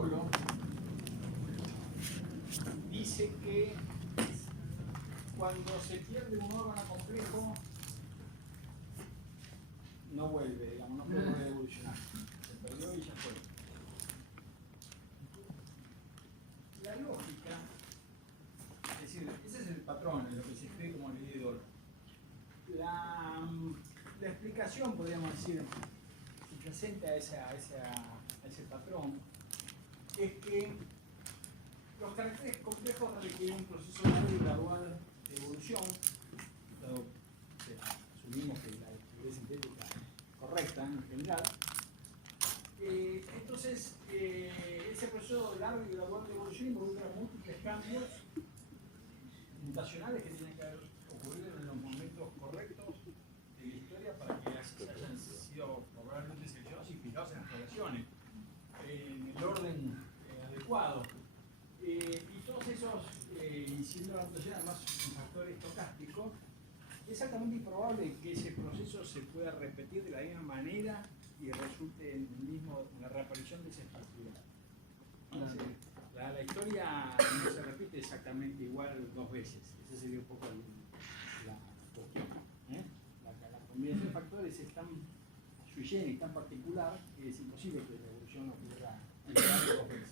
Heredolo dice que cuando se pierde un órgano complejo, no vuelve, digamos, no puede volver a evolucionar. Se perdió y ya fue. La lógica, es decir, ese es el patrón, lo que se escribe como ley de Dolor. La explicación, podríamos decir, subyacente a ese patrón, es que los caracteres complejos requieren un proceso largo y gradual de evolución, dado que asumimos que la actividad sintética es correcta en general. Entonces, ese proceso largo y gradual de evolución involucra múltiples cambios mutacionales que tienen que haber ocurrido en los momentos correctos de la historia para que así hayan sido probablemente seleccionados y fijados en las poblaciones, en el orden adecuado. Y todos esos, y siendo la mutación además un factor estocástico, es altamente improbable que ese proceso se pueda repetir de la misma manera y resulte en la reaparición de esa estructura. La historia no se repite exactamente igual dos veces. Esa sería un poco la cuestión. La combinación de factores es tan sui generis, tan particular, que es imposible que la evolución ocurra dos veces.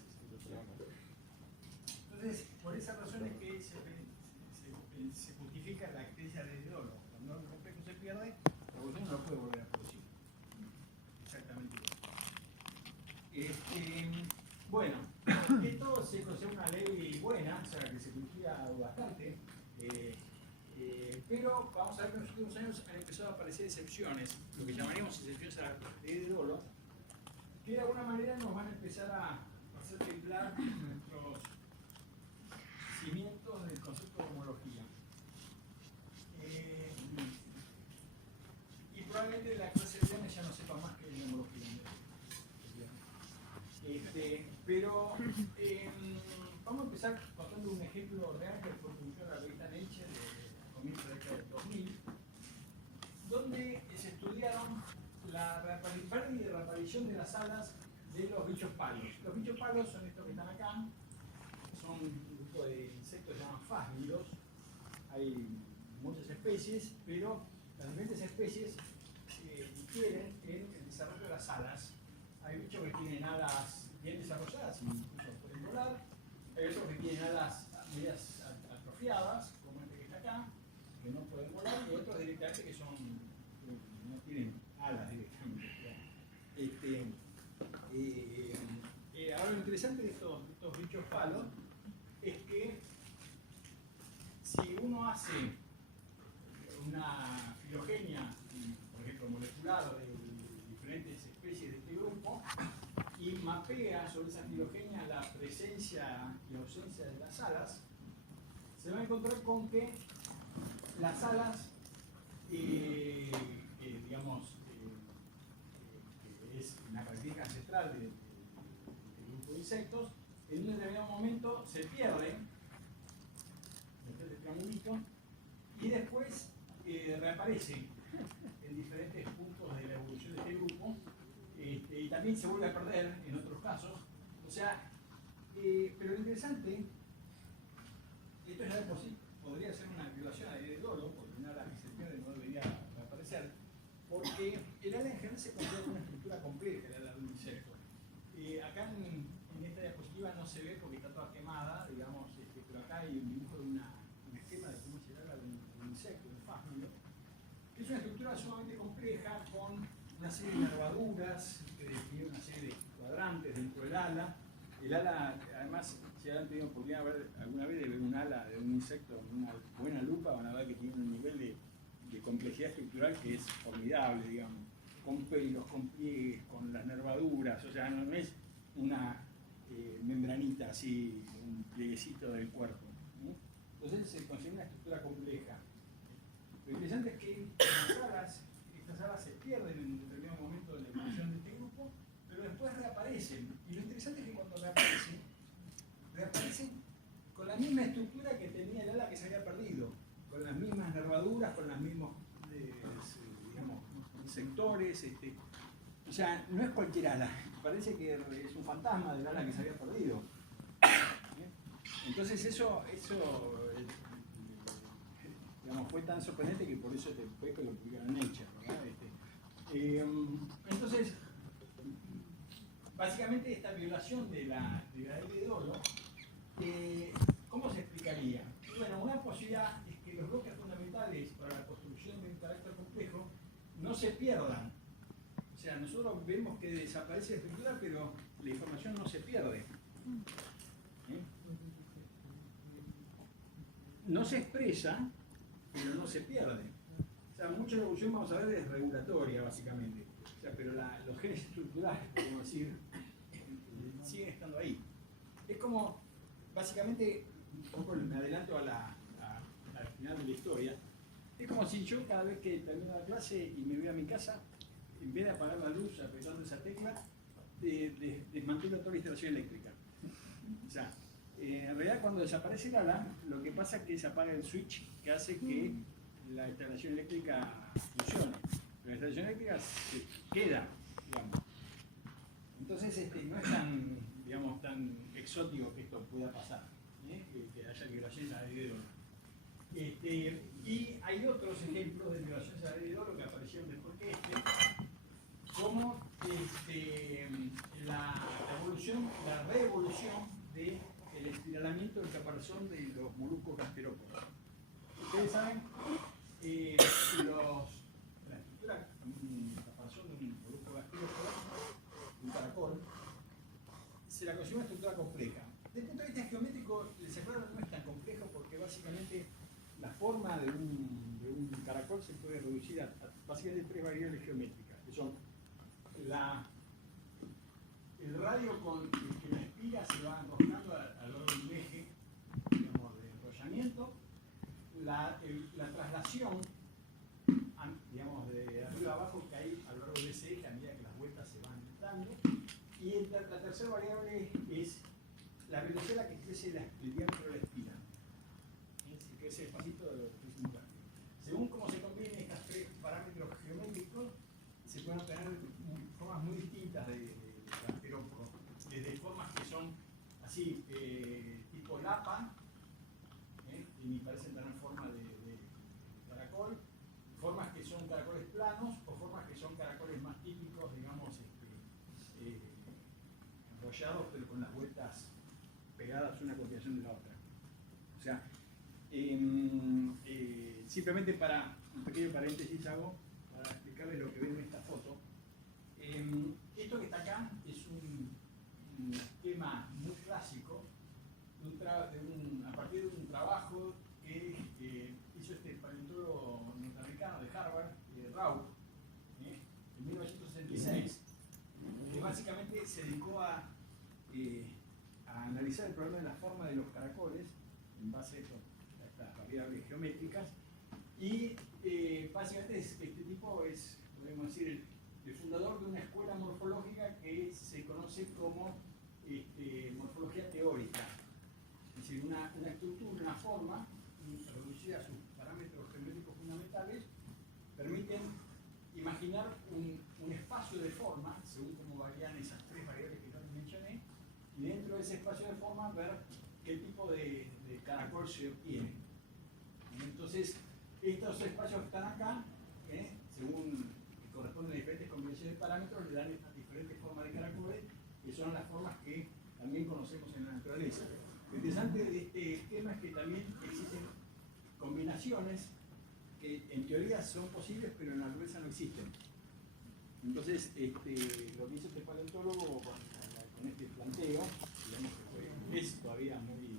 Entonces, por esa razón es que se justifica la creencia de Heredolo. Cuando el complejo se pierde, la evolución no lo puede volver a producir. Exactamente igual. Bueno, esto se considera una ley buena, o sea, que se cumplía bastante, pero vamos a ver que en los últimos años han empezado a aparecer excepciones, lo que llamaríamos excepciones a la ley de Dolor, que de alguna manera nos van a empezar a hacer temblar nuestros cimientos del concepto de homología. Y probablemente la clase de viernes ya no sepa más que de homología. Pero vamos a empezar contando un ejemplo real que fue publicado en la revista Nature de comienzo de la década del 2000, donde se estudiaron la pérdida y reaparición de las alas de los bichos palos. Los bichos palos son estos que están acá, son un grupo de insectos que se llaman fásmidos. Hay muchas especies, pero las diferentes especies difieren en el desarrollo de las alas. Hay bichos que tienen alas bien desarrolladas, incluso pueden volar. Hay otros que tienen alas medias atrofiadas, como este que está acá, que no pueden volar, y otros directamente que no tienen alas directamente. Ahora lo interesante de estos bichos palos es que si uno hace una filogenia, por ejemplo, molecular de diferentes especies de este grupo, y mapea sobre esa filogenia la presencia y ausencia de las alas, se va a encontrar con que las alas, digamos, que es una característica ancestral del grupo de insectos, en un determinado momento se pierden, este triangulito, y después reaparecen en diferentes puntos de la evolución de este grupo. Y también se vuelve a perder en otros casos. O sea, pero lo interesante, esto ya de por sí podría ser una violación a la ley de Dolor, porque una ala que se pierde no debería reaparecer, porque el ala en general se considera una estructura compleja, el ala de un insecto. Acá en esta diapositiva no se ve porque está toda quemada, digamos, pero acá hay un dibujo de un esquema de cómo es el ala de un insecto, de un fásmido, que es una estructura sumamente compleja con una serie de nervaduras que definen una serie de cuadrantes dentro del ala. El ala, además, si han tenido oportunidad alguna vez de ver un ala de un insecto con una buena lupa, van a ver que tiene un nivel de complejidad estructural que es formidable, digamos, con pelos, con pliegues, con las nervaduras, o sea, no es una membranita así, un plieguecito del cuerpo. Entonces se considera una estructura compleja. Lo interesante es que estas alas se pierden en un determinado momento de la evolución de este grupo, pero después reaparecen. Y lo interesante es que cuando reaparecen con la misma estructura que tenía el ala que se había perdido, con las mismas nervaduras, con los mismos digamos, sectores. O sea, no es cualquier ala, parece que es un fantasma del ala que se había perdido. Entonces eso digamos, fue tan sorprendente que por eso después que lo publicaron en Nature, ¿verdad? Entonces, básicamente esta violación de la ley de oro, ¿cómo se explicaría? Bueno, una posibilidad es que los bloques fundamentales para la construcción de un carácter complejo no se pierdan. O sea, nosotros vemos que desaparece la estructura, pero la información no se pierde. No se expresa, pero no se pierde. O sea, mucha evolución, vamos a ver, es regulatoria, básicamente. O sea, pero los genes estructurales, podemos decir, siguen estando ahí. Es como, básicamente, un poco me adelanto al final de la historia, es como si yo cada vez que termino la clase y me voy a mi casa, en vez de apagar la luz apretando esa tecla, desmantelo toda la instalación eléctrica. O sea, en realidad cuando desaparece el ala, lo que pasa es que se apaga el switch que hace que la instalación eléctrica funcione. Pero la instalación eléctrica se queda, digamos. Entonces no es tan, digamos, tan exótico que esto pueda pasar, que haya violaciones a la ley de oro. Y hay otros ejemplos de violaciones a la ley de oro que aparecieron después que como la reevolución del espiralamiento del caparazón de los moluscos gasterópodos. Ustedes saben, la estructura del caparazón de un molusco gasterópodo, un caracol, se la considera una estructura compleja. Desde el punto de vista geométrico, el cerebro no es tan complejo porque básicamente la forma de un caracol se puede reducir a básicamente tres variables geométricas, que son el radio con el que la espiga se va enroscando a lo largo de un eje, digamos, de enrollamiento, la traslación, digamos, de arriba a abajo que hay a lo largo de ese eje a medida que las vueltas se van dando, y la tercera variable es la velocidad a la que crece el diámetro de la espiga. Si crece despacito, crece muy rápido. Según cómo se combinen estos tres parámetros geométricos, se pueden obtener formas muy distintas de gasterópodos, desde formas que son así, tipo lapa, y me parecen tener forma de caracol, formas que son caracoles planos o formas que son caracoles más típicos, digamos, enrollados pero con las vueltas pegadas una a continuación de la otra. O sea, simplemente para un pequeño paréntesis hago para explicarles lo que ven en esta foto. Esto que está acá es un esquema muy clásico a partir de un trabajo que hizo este paleontólogo norteamericano de Harvard, Rauch, en 1966, que básicamente se dedicó a analizar el problema de la forma de los caracoles en base a estas variables geométricas, y básicamente este tipo es, podemos decir, el fundador de una escuela morfológica que se conoce como morfología teórica. Es decir, una estructura, una forma reducida a sus parámetros geométricos fundamentales, permiten imaginar un espacio de forma, según cómo varían esas tres variables que les mencioné, y dentro de ese espacio de forma ver qué tipo de caracol se obtiene. Entonces, estos espacios que están acá, según corresponden a diferentes combinaciones de parámetros, le dan estas diferentes formas de caracoles, que son las formas que también conocemos en la naturaleza. Lo interesante de este esquema es que también existen combinaciones que en teoría son posibles, pero en la naturaleza no existen. Entonces, lo que hizo este paleontólogo con este planteo, digamos que es todavía muy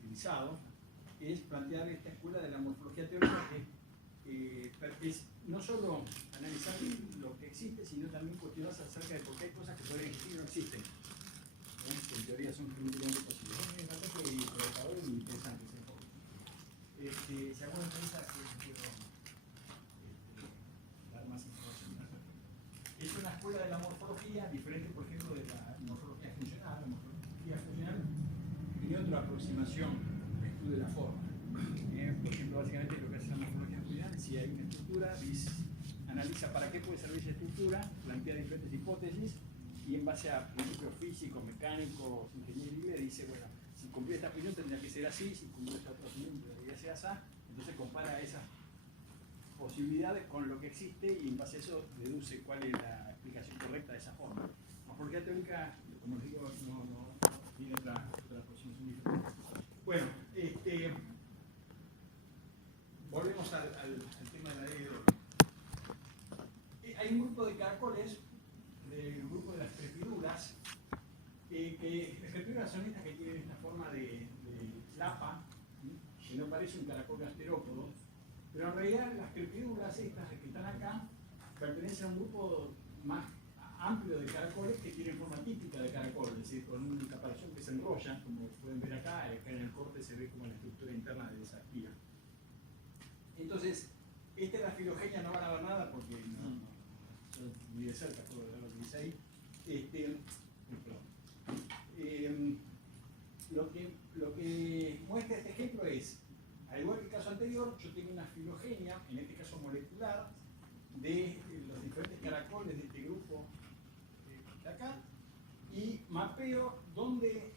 utilizado, es plantear esta escuela de la morfología teórica que es no solo analizar lo que existe, sino también cuestionarse acerca de por qué hay cosas que pueden existir y no existen. Que en teoría son geométricamente posibles. Es bastante provocador y interesante ese enfoque. Si alguna interesa, quiero dar más información. Es una escuela de la morfología, diferente, por ejemplo, de la morfología funcional. La morfología funcional tiene otra aproximación al estudio de la forma. Por ejemplo, básicamente lo que hace la morfología funcional final, si hay una estructura, analiza para qué puede servir esa estructura, plantea diferentes hipótesis y en base a principios físicos, mecánicos, ingeniería, dice, bueno, si cumple esta opinión tendría que ser así, si cumple esta otra opinión tendría que ser así. Entonces compara esas posibilidades con lo que existe y en base a eso deduce cuál es la explicación correcta de esa forma. La morfología teórica, como les digo, no tiene otra aproximación diferente. Bueno, volvemos al tema de la ley de oro. Hay un grupo de caracoles, del grupo de las crepiduras, que las crepiduras son estas que tienen esta forma de lapa, que no parece un caracol gasterópodo, pero en realidad las crepiduras estas que están acá pertenecen a un grupo más amplio de caracoles que tienen forma típica de caracol, es decir, con un caparazón que se enrolla, como pueden ver acá en el corte se ve como la estructura interna de esa espira. Entonces, esta es la filogenia, no van a ver nada porque yo muy de cerca puedo ver lo que dice ahí. Lo que muestra este ejemplo es, al igual que el caso anterior, yo tengo una filogenia, en este caso molecular, de los diferentes caracoles de este grupo de acá, y mapeo dónde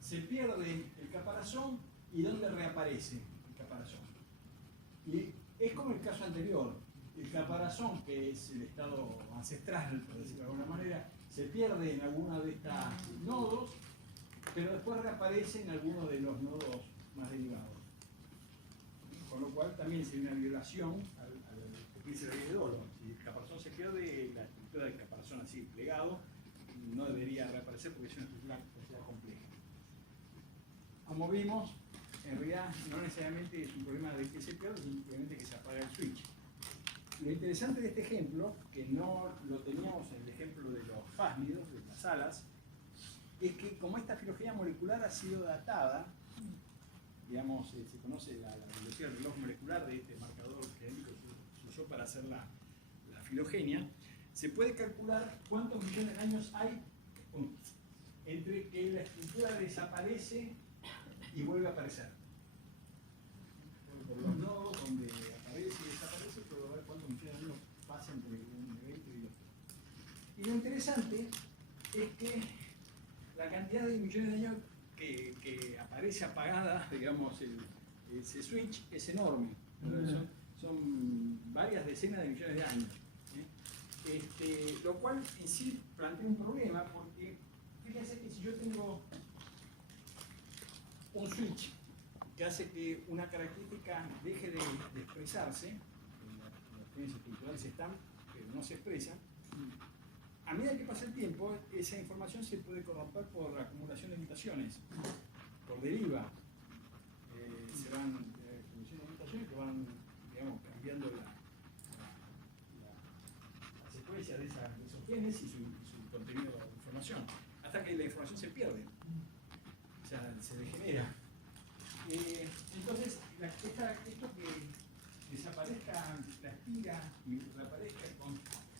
se pierde el caparazón y dónde reaparece el caparazón. Y es como el caso anterior, el caparazón, que es el estado ancestral, por decirlo de alguna manera, se pierde en alguno de estos nodos, pero después reaparece en alguno de los nodos más derivados. Con lo cual también sería una violación al que dice la ley de Dolo. Si el caparazón se pierde, la estructura del caparazón así plegado no debería reaparecer porque es una estructura compleja. Como vimos, en realidad no necesariamente es un problema de que se pierde, simplemente que se apaga el switch. Lo interesante de este ejemplo, que no lo teníamos en el ejemplo de los fásmidos, de las alas, es que como esta filogenia molecular ha sido datada, digamos, se conoce la velocidad del reloj molecular de este marcador genético que se usó para hacer la filogenia, se puede calcular cuántos millones de años hay entre que la estructura desaparece y vuelve a aparecer. Por los nodos donde aparece y desaparece, puedo ver cuántos millones de años pasa entre un evento y otro. Y lo interesante es que la cantidad de millones de años que aparece apagada, digamos, ese switch es enorme. Son varias decenas de millones de años. Lo cual en sí plantea un problema porque fíjense que si yo tengo un switch que hace que una característica deje de expresarse, las genes estructurales están, pero no se expresan, a medida que pasa el tiempo, esa información se puede corromper por acumulación de mutaciones, por deriva. Se van acumulación de mutaciones que van, digamos, cambiando la secuencia de esos genes y su contenido de información, hasta que la información se pierde, o sea, se degenera. Entonces, esto que desaparezca la espiga y reaparezca con,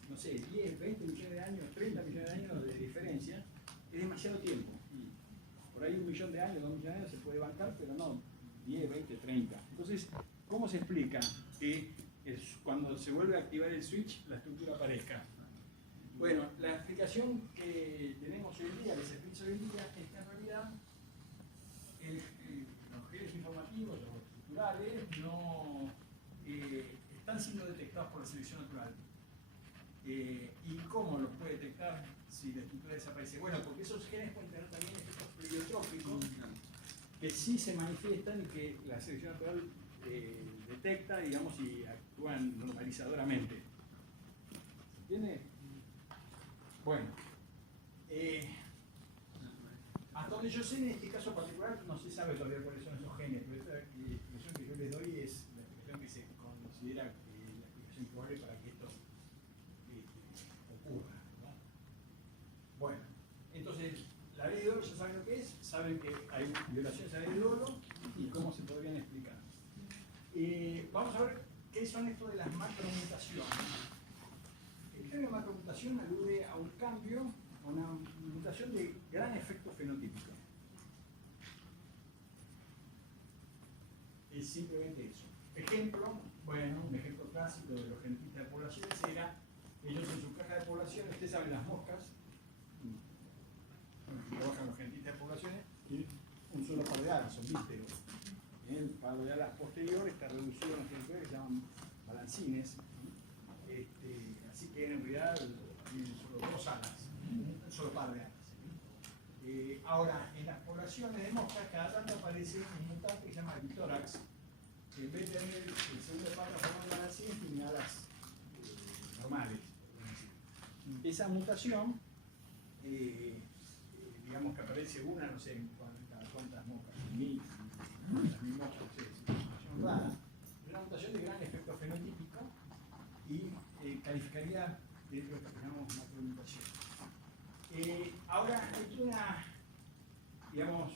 no sé, 10, 20 millones de años, 30 millones de años de diferencia, es demasiado tiempo. Por ahí 1 millón de años, 2 millones de años se puede bancar, pero no 10, 20, 30. Entonces, ¿cómo se explica que cuando se vuelve a activar el switch, la estructura aparezca? Bueno, la explicación que tenemos hoy en día, que se explica hoy en día, es que en realidad los genes informativos, los estructurales, no están siendo detectados por la selección natural. ¿Y cómo los puede detectar si la estructura desaparece? Bueno, porque esos genes pueden tener también efectos pleiotrópicos que sí se manifiestan y que la selección natural detecta, digamos, y actúan normalizadoramente. ¿Se entiende? Bueno, hasta donde yo sé, en este caso particular, no se sabe todavía cuáles son esos genes, pero esta explicación que yo les doy es la explicación que se considera la explicación probable para que esto ocurra, ¿no? Bueno, entonces, la ley de Dolo ya saben lo que es, saben que hay violaciones a la ley de Dolo y cómo se podrían explicar. Vamos a ver qué son esto de las macromutaciones. El término macromutación alude a un cambio, a una mutación de gran efecto fenotípico. Es simplemente eso. Ejemplo, bueno, un ejemplo clásico de los genetistas de poblaciones era, ellos en su caja de poblaciones, ustedes saben las moscas, trabajan los genetistas de poblaciones, y un solo par de alas, son vísperos. El par de alas posterior está reducido en los que se llaman balancines, así que en realidad tienen solo dos alas, un solo par de alas. Ahora, en las poblaciones de moscas, cada tanto aparece un mutante que se llama Vitórax, que en vez de tener el segundo par formando balancines, tiene alas normales. Esa mutación, digamos que aparece una, no sé, en cada cuántas moscas, 1000 moscas, no sé, es una mutación rara, es una mutación de gran efecto fenotípico y calificaría dentro de lo que llamamos macromutación. Ahora, hay una, digamos,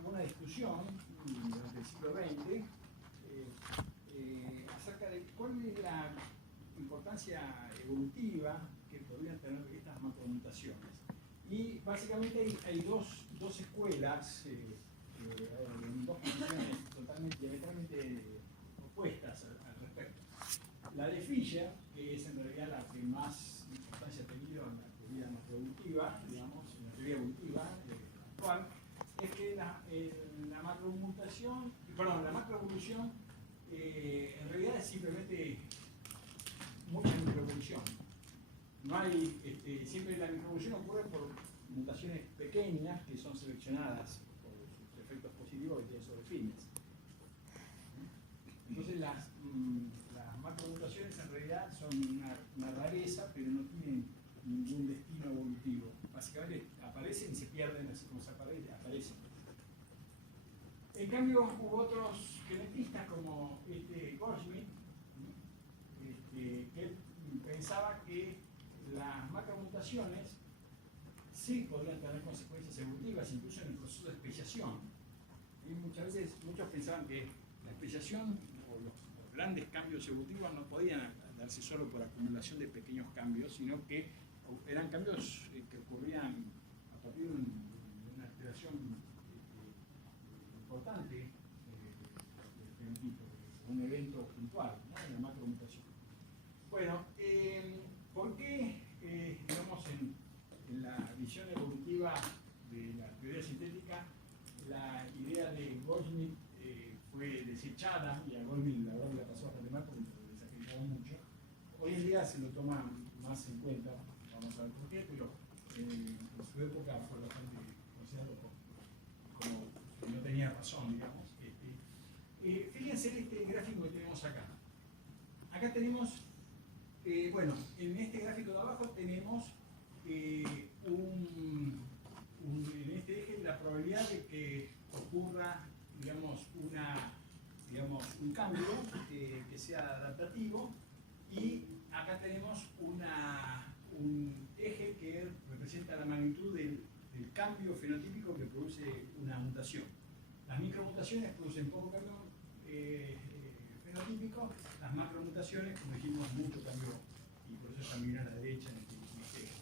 hubo una discusión durante el siglo XX acerca de cuál es la importancia evolutiva que podrían tener estas macromutaciones. Y básicamente hay dos escuelas, en dos posiciones totalmente, diametralmente opuestas al respecto. La de Fisher, que es en realidad la que más importancia ha tenido en la teoría macroevolutiva, digamos, en la teoría evolutiva actual, es que la macromutación, perdón, la macroevolución en realidad es simplemente mucha microevolución. No hay, siempre la microevolución ocurre por mutaciones pequeñas que son seleccionadas por sus efectos positivos que tienen sobre fines. Entonces las macromutaciones en realidad son una rareza, pero no tienen ningún destino evolutivo. Básicamente aparecen y se pierden, así como se aparecen. En cambio, hubo otros genetistas como Goldschmidt, que pensaba que las macromutaciones sí podrían tener consecuencias evolutivas, incluso en el proceso de especiación. Y muchas veces, muchos pensaban que la especiación o los grandes cambios evolutivos no podían darse solo por acumulación de pequeños cambios, sino que eran cambios que ocurrían a partir de una alteración importante del fenotipo, un evento puntual, ¿no? La macromutación. Bueno, ¿por qué, digamos, en la visión evolutiva de la teoría sintética, la idea de Goldschmidt fue desechada, y a Goldschmidt la verdad la pasó bastante mal porque lo desacreditaba mucho? Hoy en día se lo toma más en cuenta, vamos a ver por qué, pero en su época fue bastante considerado como que no tenía razón, digamos. Fíjense en este gráfico que tenemos acá. Acá tenemos, bueno, en este gráfico de abajo tenemos en este eje la probabilidad de que ocurra, digamos, un cambio que sea adaptativo, y acá tenemos un eje que representa la magnitud del cambio fenotípico que produce una mutación. Las micromutaciones producen poco cambio fenotípico, las macromutaciones, como dijimos, mucho cambio, y por eso también a la derecha en este eje.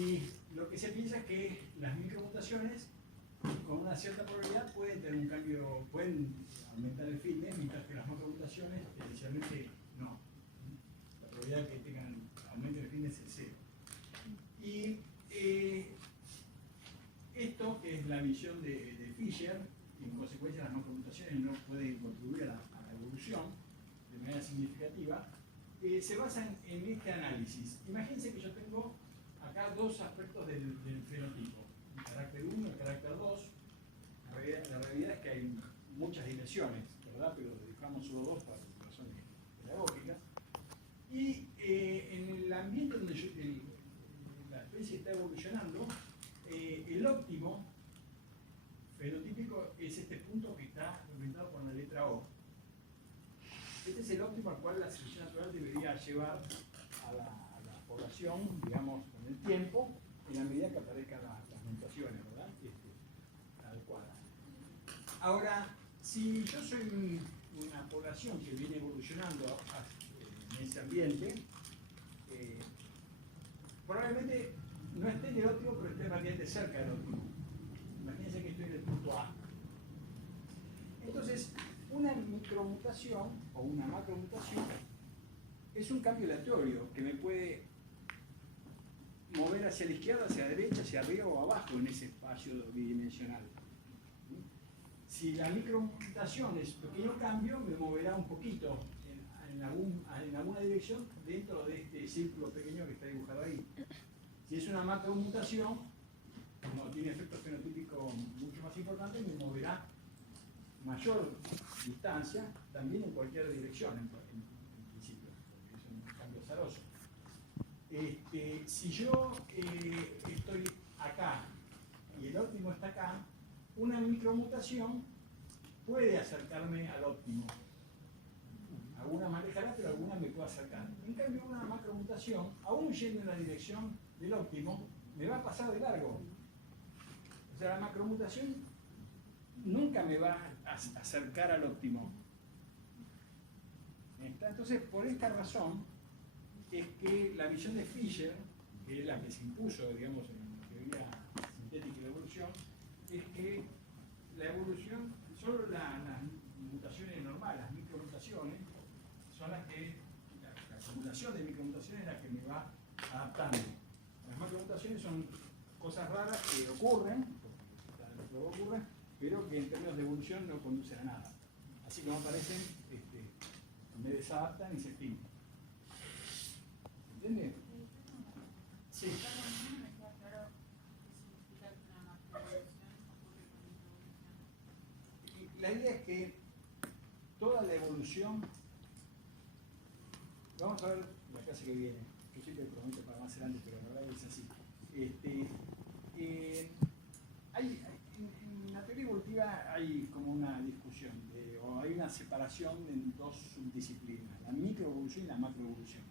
Y lo que se piensa es que las micromutaciones con una cierta probabilidad pueden tener un cambio, pueden aumentar el fitness, mientras que las macromutaciones especialmente no. La probabilidad de que aumenten el fitness es cero. Y esto, que es la visión de Fisher, y en consecuencia las macromutaciones no pueden contribuir a la evolución de manera significativa, se basan en este análisis. Imagínense que yo tengo acá dos aspectos del fenotipo, el carácter 1 y el carácter 2. La realidad es que hay muchas dimensiones, ¿verdad? Pero dejamos solo dos por razones pedagógicas. Y en el ambiente donde la especie está evolucionando, el óptimo fenotípico es este punto que está representado por la letra O. Este es el óptimo al cual la selección natural debería llevar a la población, digamos, con el tiempo, en la medida que aparezcan las mutaciones, ¿verdad? Adecuadas. Ahora, si yo soy una población que viene evolucionando en ese ambiente, probablemente no esté en el óptimo, pero esté relativamente cerca del óptimo. Imagínense que estoy en el punto A. Entonces, una micromutación o una macromutación es un cambio aleatorio que me puede mover hacia la izquierda, hacia la derecha, hacia arriba o abajo en ese espacio bidimensional. Si la micromutación es pequeño cambio, me moverá un poquito en alguna dirección dentro de este círculo pequeño que está dibujado ahí. Si es una macromutación, como tiene efectos fenotípicos mucho más importantes, me moverá mayor distancia, también en cualquier dirección, en principio, porque es un cambio azaroso. Si yo estoy acá y el óptimo está acá, una micromutación puede acercarme al óptimo. Alguna me alejará, pero alguna me puede acercar. En cambio, una macromutación, aún yendo en la dirección del óptimo, me va a pasar de largo. O sea, la macromutación nunca me va a acercar al óptimo. Entonces, por esta razón, es que la visión de Fisher, que es la que se impuso, digamos, en la teoría sintética de la evolución, es que la evolución, solo las mutaciones normales, las micromutaciones, son las que, la acumulación de micromutaciones es la que me va adaptando. Las macromutaciones son cosas raras que ocurren, pero que en términos de evolución no conducen a nada. Así como aparecen, me desadaptan y se extinguen. ¿Entiendes? Sí. La idea es que toda la evolución, vamos a ver la clase que viene, yo siempre prometo para más adelante, pero la verdad es así. En la teoría evolutiva hay como una discusión, o hay una separación en dos subdisciplinas, la microevolución y la macroevolución.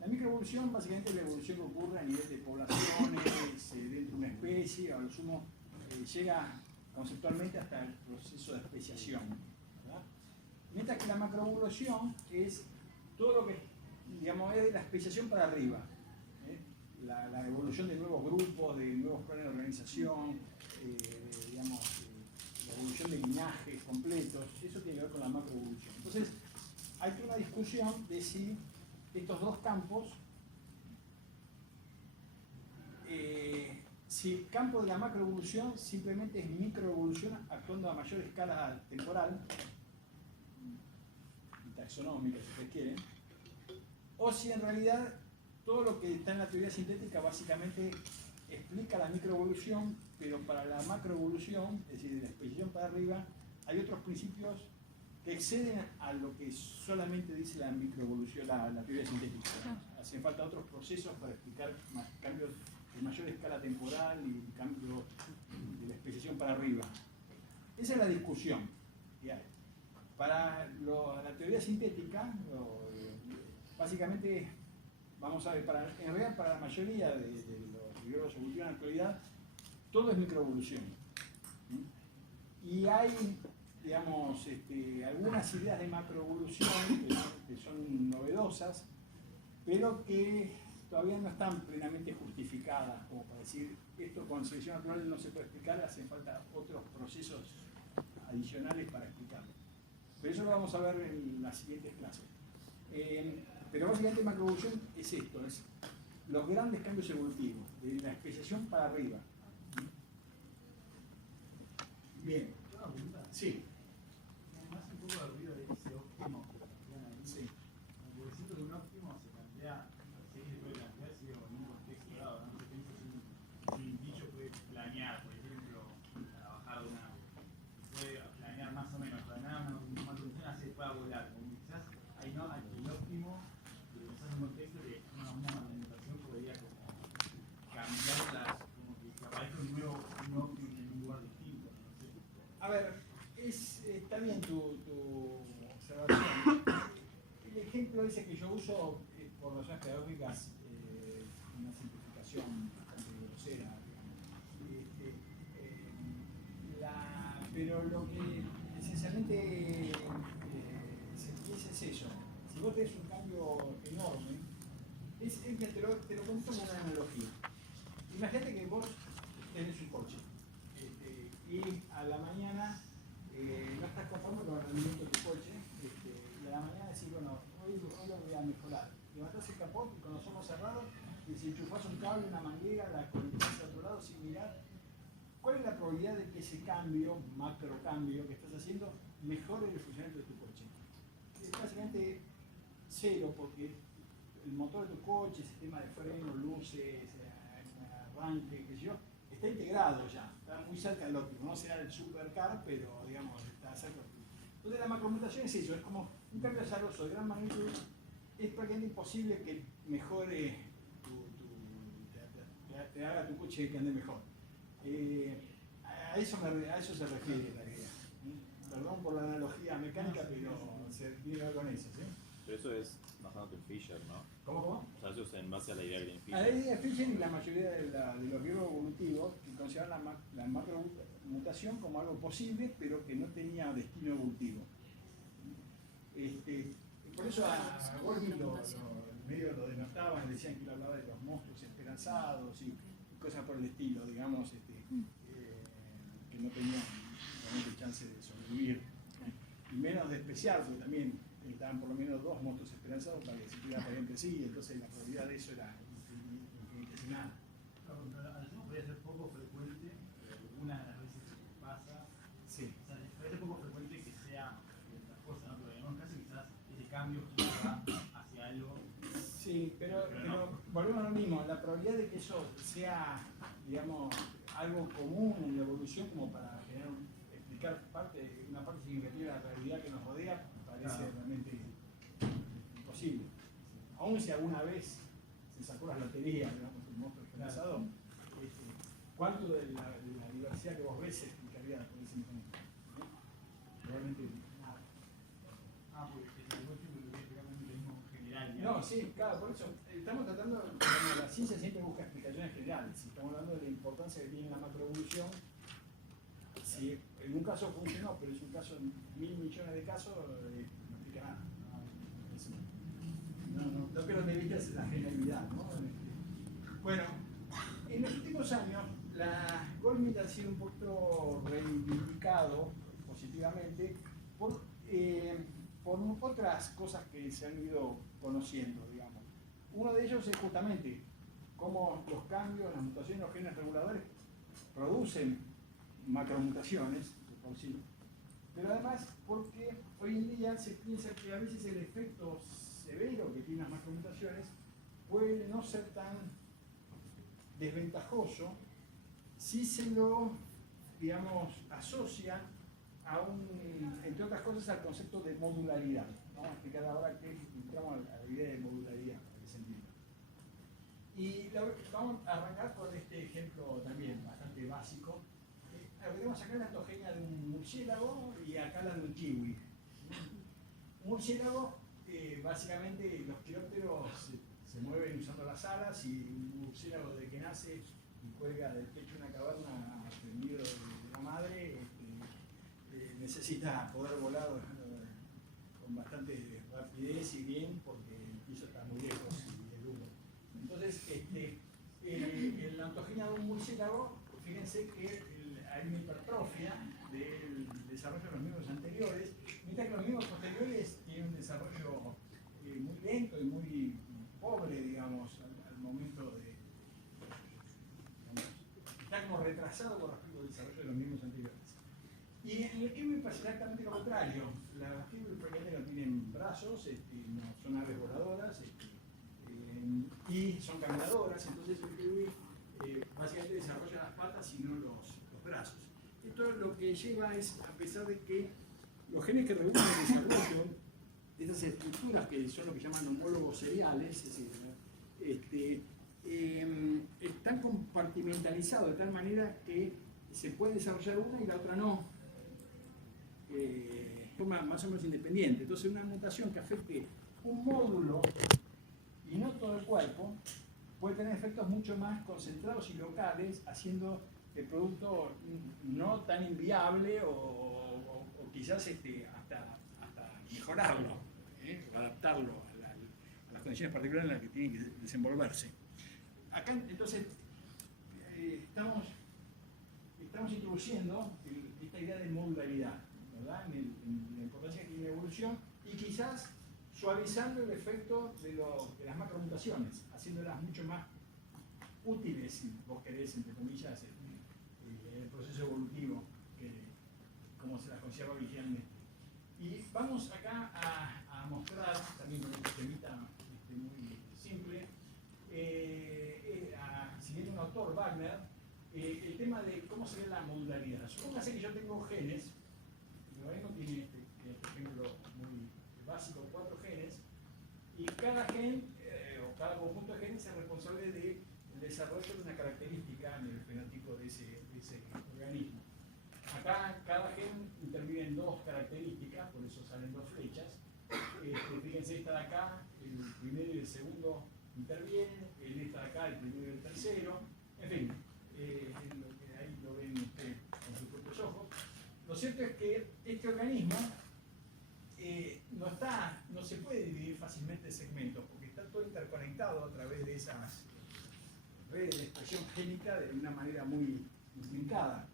La microevolución básicamente es la evolución que ocurre a nivel de poblaciones, dentro de una especie, o a lo sumo llega conceptualmente hasta el proceso de especiación, ¿verdad? Mientras que la macroevolución es todo lo que, digamos, es de la especiación para arriba, la evolución de nuevos grupos, de nuevos planes de organización, digamos, la evolución de linajes completos, eso tiene que ver con la macroevolución. Entonces, hay una discusión de si estos dos campos, si el campo de la macroevolución simplemente es microevolución actuando a mayor escala temporal, taxonómica si ustedes quieren, o si en realidad todo lo que está en la teoría sintética básicamente explica la microevolución, pero para la macroevolución, es decir, de la especiación para arriba, hay otros principios que exceden a lo que solamente dice la microevolución, la teoría sintética. Hacen falta otros procesos para explicar cambios de mayor escala temporal y cambios de la especiación para arriba. Esa es la discusión que hay. Para la teoría sintética, básicamente, vamos a ver, en realidad para la mayoría de los biólogos evolutivos en la actualidad, todo es microevolución. Y hay, digamos, algunas ideas de macroevolución que son novedosas, pero que todavía no están plenamente justificadas, como para decir, esto con selección natural no se puede explicar, hacen falta otros procesos adicionales para explicarlo. Pero eso lo vamos a ver en las siguientes clases. Pero básicamente macroevolución es esto, es los grandes cambios evolutivos, de la especiación para arriba. Bien. Sí. Me hace un poco de ruido de ese óptimo que plantean ahí. Sí. Porque siento que un óptimo se plantea, si es que puede plantearse en un contexto dado, ¿no? Yo pienso si un bicho puede planear, por ejemplo, trabajar de una, puede planear más o menos, planear una condición así pueda volar. Como quizás ahí no, el óptimo, quizás en un contexto de una magnetización podría como cambiar como que aparezca un nuevo óptimo en un lugar distinto. No sé. A ver, está bien tu observación. El ejemplo ese que yo uso, por razones pedagógicas, una simplificación bastante grosera, digamos. Pero lo que esencialmente se empieza es eso. Si vos tenés un cambio enorme, te lo cuento como una analogía. Imagínate que vos tenés un coche y a la mañana no estás conforme con el rendimiento de tu coche y a la mañana decís, bueno, hoy lo voy a mejorar. levantás el capot y con los ojos cerrados, y si enchufás un cable, una manguera, la conectás al otro lado sin mirar, ¿cuál es la probabilidad de que ese cambio, macro cambio que estás haciendo, mejore el funcionamiento de tu coche? Es básicamente cero, porque el motor de tu coche, sistema de freno, luces, arranque, qué sé yo, está integrado ya, está muy cerca del óptimo, no será el supercar, pero digamos, está cerca del óptimo. Entonces la macromutación es eso, es como un cambio azaroso de gran magnitud, es prácticamente imposible que mejore, te haga tu coche que ande mejor. A eso se refiere la idea. Perdón por la analogía mecánica, pero se tiene que ver con eso, ¿sí? Pero eso es basándote en Fisher, ¿no? ¿Cómo? O sea, eso es en base a la idea que tiene A la Fisher. idea de Fisher y la mayoría de los biólogos evolutivos que consideran la macromutación como algo posible, pero que no tenía destino evolutivo. Por eso a Golgi medio lo denostaban, decían que él hablaba de los monstruos esperanzados y cosas por el estilo, digamos, que no tenían realmente chance de sobrevivir. Y menos de especial, porque también estaban por lo menos dos monstruos esperanzados para que se pudiera pelear entre sí, entonces la probabilidad de eso era infinitesimal. Al ser podría ser poco frecuente, algunas de las veces que pasa, Sí. o sea, parece poco frecuente que sea estas cosas, ¿no? Pero en algunos casos quizás ese cambio va hacia algo. Sí, pero no. volvemos a lo mismo, la probabilidad de que eso sea, digamos, algo común en la evolución como para explicar una parte significativa de la realidad que nos rodea, parece realmente imposible. Aún si alguna vez se sacó las loterías, digamos, un monstruo esperanzado, ¿cuánto de la diversidad que vos ves se explicaría por ese mecanismo? ¿No? Probablemente nada. Porque el último lo que explicar un mecanismo general. No, sí, claro, por eso estamos tratando, la ciencia siempre busca explicaciones generales. Si estamos hablando de la importancia que tiene la macroevolución, si en un caso funcionó, pero es un caso en 1.000 millones de casos, no explica nada. No pierdan de vista la generalidad, ¿no? Bueno, en los últimos años, la Goldmint ha sido un poquito reivindicado positivamente por otras cosas que se han ido conociendo, digamos. Uno de ellos es justamente cómo los cambios, las mutaciones en los genes reguladores producen macromutaciones, por sí. Pero además porque hoy en día se piensa que a veces el efecto severo que tienen las macromutaciones puede no ser tan desventajoso si se lo, digamos, asocia entre otras cosas, al concepto de modularidad. Vamos a explicar ahora que entramos a la idea de modularidad, para que se entienda. Y vamos a arrancar con este ejemplo también bastante básico. Tenemos acá la antogenia de un murciélago y acá la de un kiwi. Un murciélago, básicamente los quirópteros se mueven usando las alas, y un murciélago desde que nace y cuelga del pecho de una caverna aprendido de la madre, necesita poder volar con bastante rapidez y bien, porque el piso está muy lejos y el humo. Entonces, en la ontogenia de un murciélago, fíjense que hay una hipertrofia del desarrollo de los miembros anteriores, mientras que los miembros posteriores tienen un desarrollo muy lento y muy pobre, digamos, al momento de... está como retrasado con respecto al desarrollo de los miembros anteriores. Y en el kiwi pasa exactamente lo contrario. Las kiwis prácticamente no tienen brazos, no son aves voladoras, y son caminadoras, entonces el kiwi básicamente desarrolla las patas y no los brazos. Esto lo que lleva es, a pesar de que los genes que regulan el desarrollo de estas estructuras, que son lo que llaman homólogos seriales, es decir, están compartimentalizados de tal manera que se puede desarrollar una y la otra no, de forma más o menos independiente. Entonces, una mutación que afecte un módulo y no todo el cuerpo puede tener efectos mucho más concentrados y locales, haciendo el producto no tan inviable o quizás hasta mejorarlo, adaptarlo a las condiciones particulares en las que tiene que desenvolverse. Acá entonces estamos introduciendo esta idea de modularidad, ¿verdad? En la importancia que tiene la evolución, y quizás suavizando el efecto de las macromutaciones, haciéndolas mucho más útiles, si vos querés, entre comillas, el proceso evolutivo, como se las conserva originalmente. Y vamos acá a mostrar, también con un esquemita muy simple, siguiendo un autor, Wagner, el tema de cómo sería la modularidad. Supóngase que yo tengo genes, el organismo tiene, por ejemplo, muy básico, 4 genes, y cada gen, o cada conjunto de genes, es responsable del desarrollo de una característica en el fenotipo de ese organismo. Acá cada gen interviene en 2 características, por eso salen 2 flechas. Fíjense, esta de acá, el primero y el segundo intervienen, esta de acá, el primero y el tercero. En fin, ahí lo ven ustedes con sus propios ojos. Lo cierto es que este organismo no se puede dividir fácilmente en segmentos, porque está todo interconectado a través de esas redes de expresión génica de una manera muy intrincada.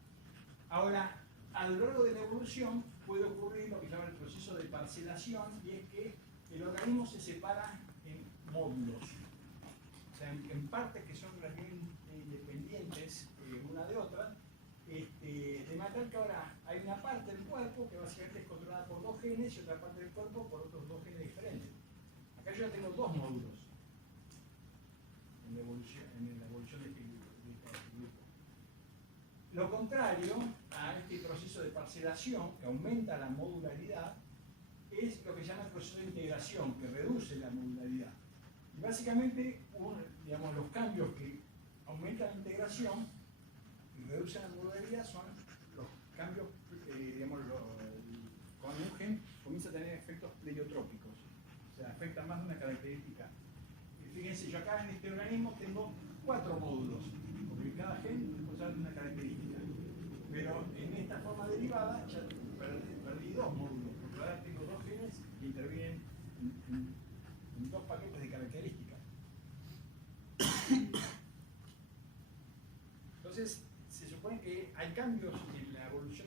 Ahora, a lo largo de la evolución puede ocurrir lo que se llama el proceso de parcelación, y es que el organismo se separa en módulos, o sea, en partes que son relativamente independientes una de otra, de manera que ahora hay una parte del cuerpo que básicamente es controlada por 2 genes y otra parte del cuerpo por otros 2 genes diferentes. Acá yo ya tengo 2 módulos en la evolución de este grupo. Lo contrario a este proceso de parcelación, que aumenta la modularidad, es lo que se llama el proceso de integración, que reduce la modularidad. Y básicamente, digamos, los cambios que aumentan la integración y reducen la modularidad son los cambios, digamos, cuando un gen comienza a tener efectos pleiotrópicos, o sea, afecta más de una característica. Fíjense, yo acá en este organismo tengo 4 módulos, porque cada gen es responsable de una característica. Pero en esta forma derivada ya perdí 2 módulos, porque ahora tengo 2 genes que intervienen en 2 paquetes de características. Entonces, se supone que hay cambios en la evolución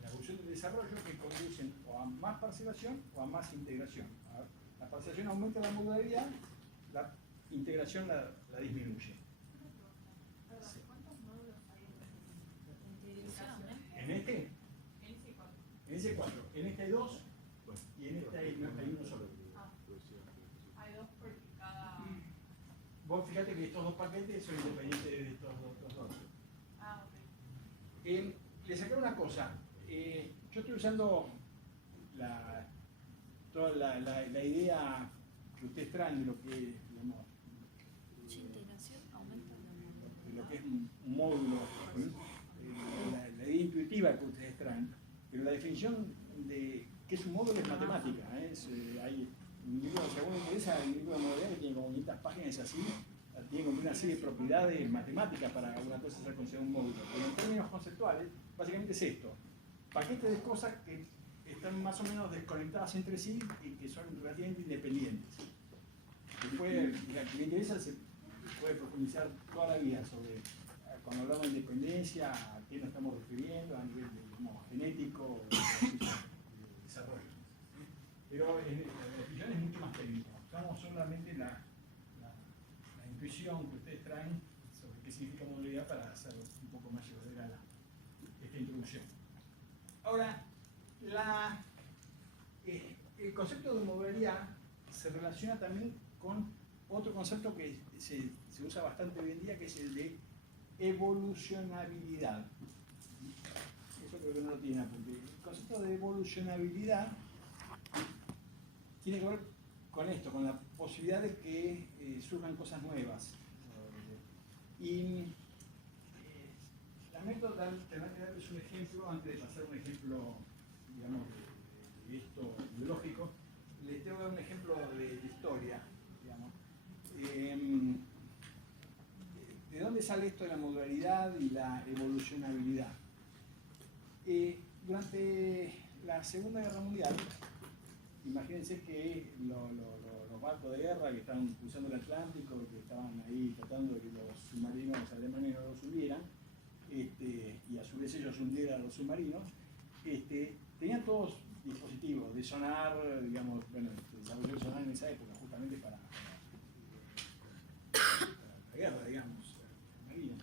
la evolución del desarrollo que conducen o a más parcelación o a más integración. La parcelación aumenta la modularidad, la integración la disminuye. ¿En este? En ese 4. En este hay 2 y en este hay uno solo. Hay 2 porque cada... Vos fíjate que estos 2 paquetes son independientes de estos dos. Ah, ok. Les aclaro una cosa. Yo estoy usando toda la idea que ustedes traen de lo que, digamos, de lo que es un módulo, la idea intuitiva que ustedes traen, pero la definición de qué es un módulo es matemática. Hay un libro, según me interesa, el libro de modalidad que tiene como 500 páginas así, tiene como una serie de propiedades matemáticas para que alguna cosa sea considerada un módulo. Pero en términos conceptuales, básicamente es esto: paquetes de cosas que están más o menos desconectadas entre sí y que son relativamente independientes. Después, la que me interesa se puede profundizar toda la vida sobre, cuando hablamos de independencia, a qué nos estamos refiriendo, a nivel genético, de desarrollo. Pero la definición es mucho más técnica. Usamos solamente la intuición que ustedes traen sobre qué significa modularidad para hacer un poco más llevadera esta introducción. Ahora, el concepto de modularidad se relaciona también con otro concepto que se usa bastante hoy en día, que es el de evolucionabilidad. Eso creo que no lo tiene apunte. El concepto de evolucionabilidad tiene que ver con esto, con la posibilidad de que surjan cosas nuevas. Y lamento tener que darles un ejemplo, antes de pasar a un ejemplo, digamos, de esto biológico. Les tengo que dar un ejemplo de historia, digamos. ¿De dónde sale esto de la modularidad y la evolucionabilidad? Durante la Segunda Guerra Mundial, imagínense que los barcos de guerra que estaban cruzando el Atlántico, que estaban ahí tratando de que los submarinos alemanes no los hundieran, y a su vez ellos hundieran a los submarinos, tenían todos dispositivos de sonar, digamos, bueno, se desarrolló el sonar en esa época, justamente para la guerra, digamos, la marina.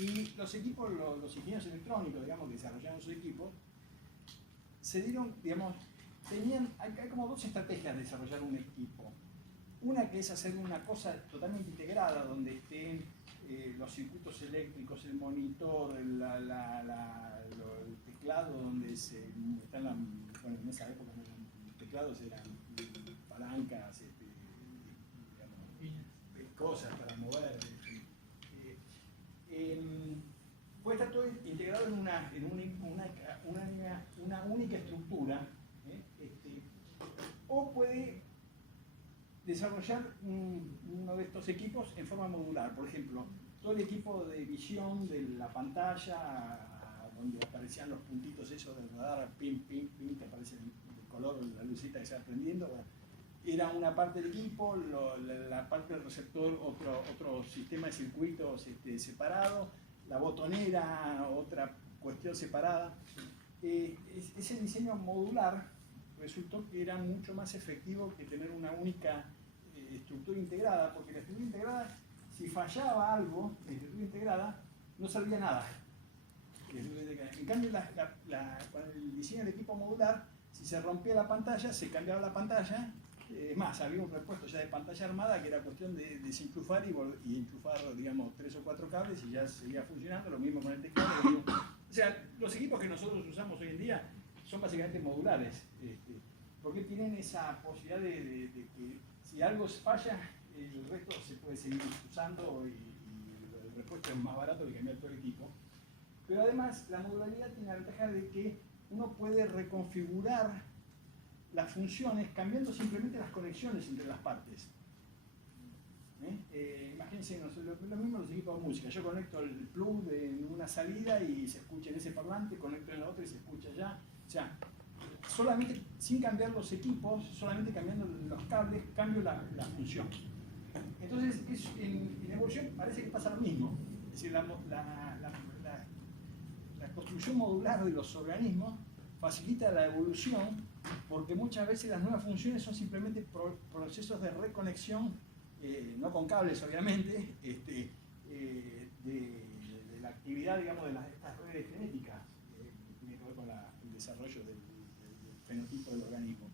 Y los equipos, los ingenieros electrónicos, digamos, que desarrollaron sus equipos, se dieron, digamos, hay como dos estrategias de desarrollar un equipo. Una que es hacer una cosa totalmente integrada, donde estén los circuitos eléctricos, el monitor, el teclado, donde bueno, en esa época no eran teclados, eran palancas, digamos, cosas para mover. Puede estar todo integrado en una única estructura, o puede desarrollar uno de estos equipos en forma modular. Por ejemplo, todo el equipo de visión de la pantalla, donde aparecían los puntitos esos del radar, pim, pim, pim, que aparece el color, la lucita que se va prendiendo, era una parte del equipo, la parte del receptor, otro sistema de circuitos separado, la botonera, otra cuestión separada. Ese diseño modular resultó que era mucho más efectivo que tener una única estructura integrada, porque la estructura integrada, si fallaba algo, la estructura integrada, no servía nada. En cambio, con el diseño del equipo modular, si se rompía la pantalla, se cambiaba la pantalla. Es más, había un repuesto ya de pantalla armada que era cuestión de desenchufar y enchufar, digamos, 3 o 4 cables y ya seguía funcionando. Lo mismo con el teclado. O sea, los equipos que nosotros usamos hoy en día son básicamente modulares, porque tienen esa posibilidad de que si algo falla, el resto se puede seguir usando y el repuesto es más barato que cambiar todo el equipo. Pero además, la modularidad tiene la ventaja de que uno puede reconfigurar las funciones cambiando simplemente las conexiones entre las partes. Imagínense, lo mismo los equipos de música. Yo conecto el plug en una salida y se escucha en ese parlante, conecto en la otra y se escucha allá. O sea, solamente sin cambiar los equipos, solamente cambiando los cables, cambio la función. Entonces, en evolución parece que pasa lo mismo. Es decir, la construcción modular de los organismos facilita la evolución, porque muchas veces las nuevas funciones son simplemente procesos de reconexión, no con cables obviamente, de la actividad, digamos, de estas redes genéticas, que tiene que ver con el desarrollo del fenotipo del organismo.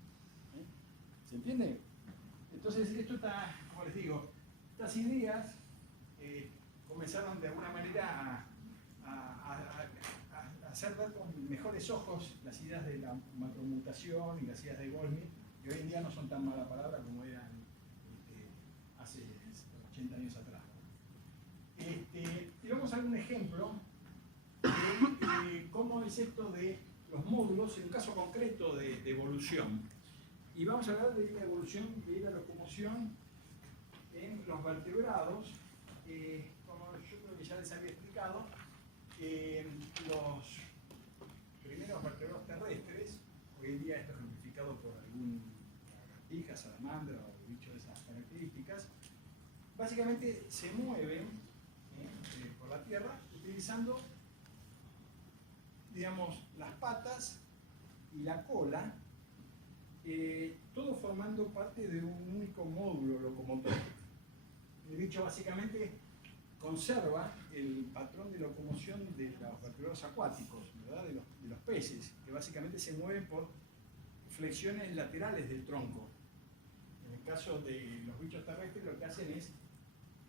¿Se entiende? Entonces, esto está, como les digo, estas ideas comenzaron de alguna manera a hacer ver con mejores ojos las ideas de la macromutación y las ideas de Goldsmith, que hoy en día no son tan mala palabra como eran hace 80 años atrás. Y vamos a ver un ejemplo de cómo es esto de los módulos en un caso concreto de evolución. Y vamos a hablar de la evolución de la locomoción en los vertebrados. Como yo creo que ya les había explicado, los primeros vertebrados terrestres, hoy en día esto es ejemplificado por algún lagartija, salamandra o bicho de esas características, básicamente se mueven por la tierra utilizando, digamos, las patas y la cola, todo formando parte de un único módulo locomotor. El bicho básicamente conserva el patrón de locomoción de los vertebrados acuáticos, ¿verdad? De los peces, que básicamente se mueven por flexiones laterales del tronco. En el caso de los bichos terrestres, lo que hacen es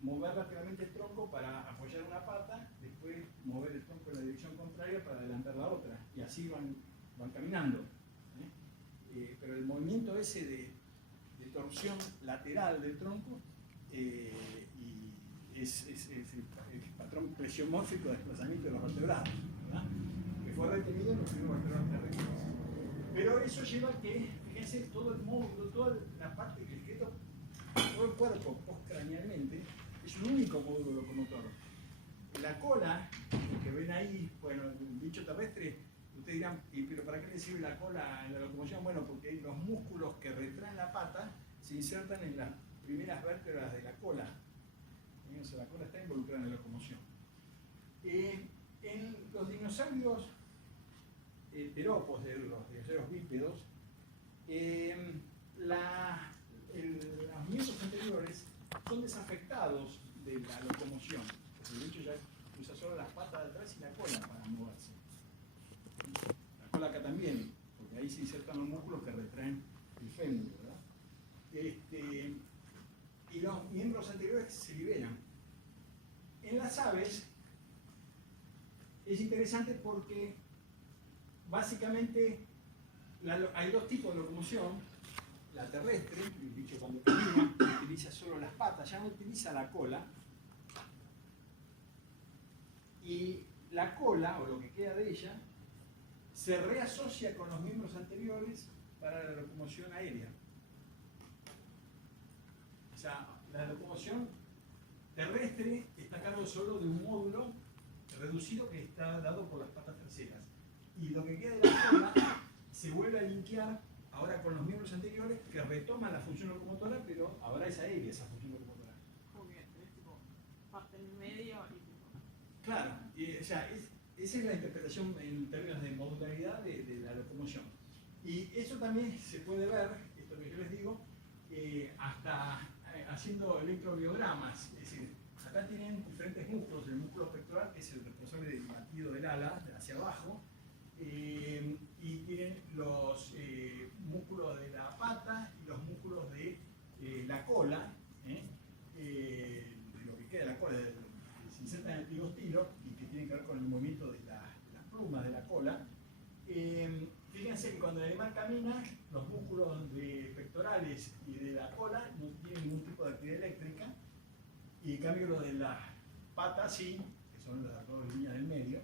mover lateralmente el tronco para apoyar una pata, después mover el tronco en la dirección contraria para adelantar la otra, y así van caminando. Pero el movimiento ese de torsión lateral del tronco es el patrón plesiomórfico de desplazamiento de los vertebrados, ¿verdad? Que fue retenido en los primeros vertebrados terrestres. Pero eso lleva a que, fíjense, todo el módulo, toda la parte del esqueleto, todo el cuerpo postcranealmente, es un único módulo locomotor. La cola, que ven ahí, bueno, el bicho terrestre, ustedes dirán, ¿pero para qué le sirve la cola en la locomoción? Bueno, porque los músculos que retraen la pata se insertan en las primeras vértebras de la cola. O sea, la cola está involucrada en la locomoción. En los dinosaurios terópodos, de los dinosaurios bípedos, los miembros anteriores son desafectados de la locomoción. Porque el bicho ya usa solo las patas de atrás y la cola para moverse. La cola acá también, porque ahí se insertan los músculos que retraen el fémur, ¿verdad? Y los miembros anteriores se liberan. En las aves es interesante porque básicamente hay dos tipos de locomoción. La terrestre, el bicho cuando camina utiliza solo las patas, ya no utiliza la cola. Y la cola, o lo que queda de ella, se reasocia con los miembros anteriores para la locomoción aérea. O sea, la locomoción terrestre está a cargo solo de un módulo reducido que está dado por las patas traseras. Y lo que queda de la cola se vuelve a linkear ahora con los miembros anteriores que retoman la función locomotora, pero ahora es aérea esa función locomotora. Como que tenés tipo parte en medio y tipo. Claro, o sea, esa es la interpretación en términos de modularidad de la locomoción. Y eso también se puede ver, esto que yo les digo, hasta haciendo electrobiogramas. Es decir, acá tienen diferentes músculos, el músculo pectoral, que es el responsable del batido del ala hacia abajo, y tienen los músculos de la pata y los músculos de la cola, lo que queda de la cola, que se insertan en el pigostilo y que tienen que ver con el movimiento de las plumas de la cola. Fíjense que cuando el animal camina, los músculos pectorales y de la cola no tienen ningún tipo de actividad eléctrica, y en cambio los de las patas sí, que son las dos líneas del medio.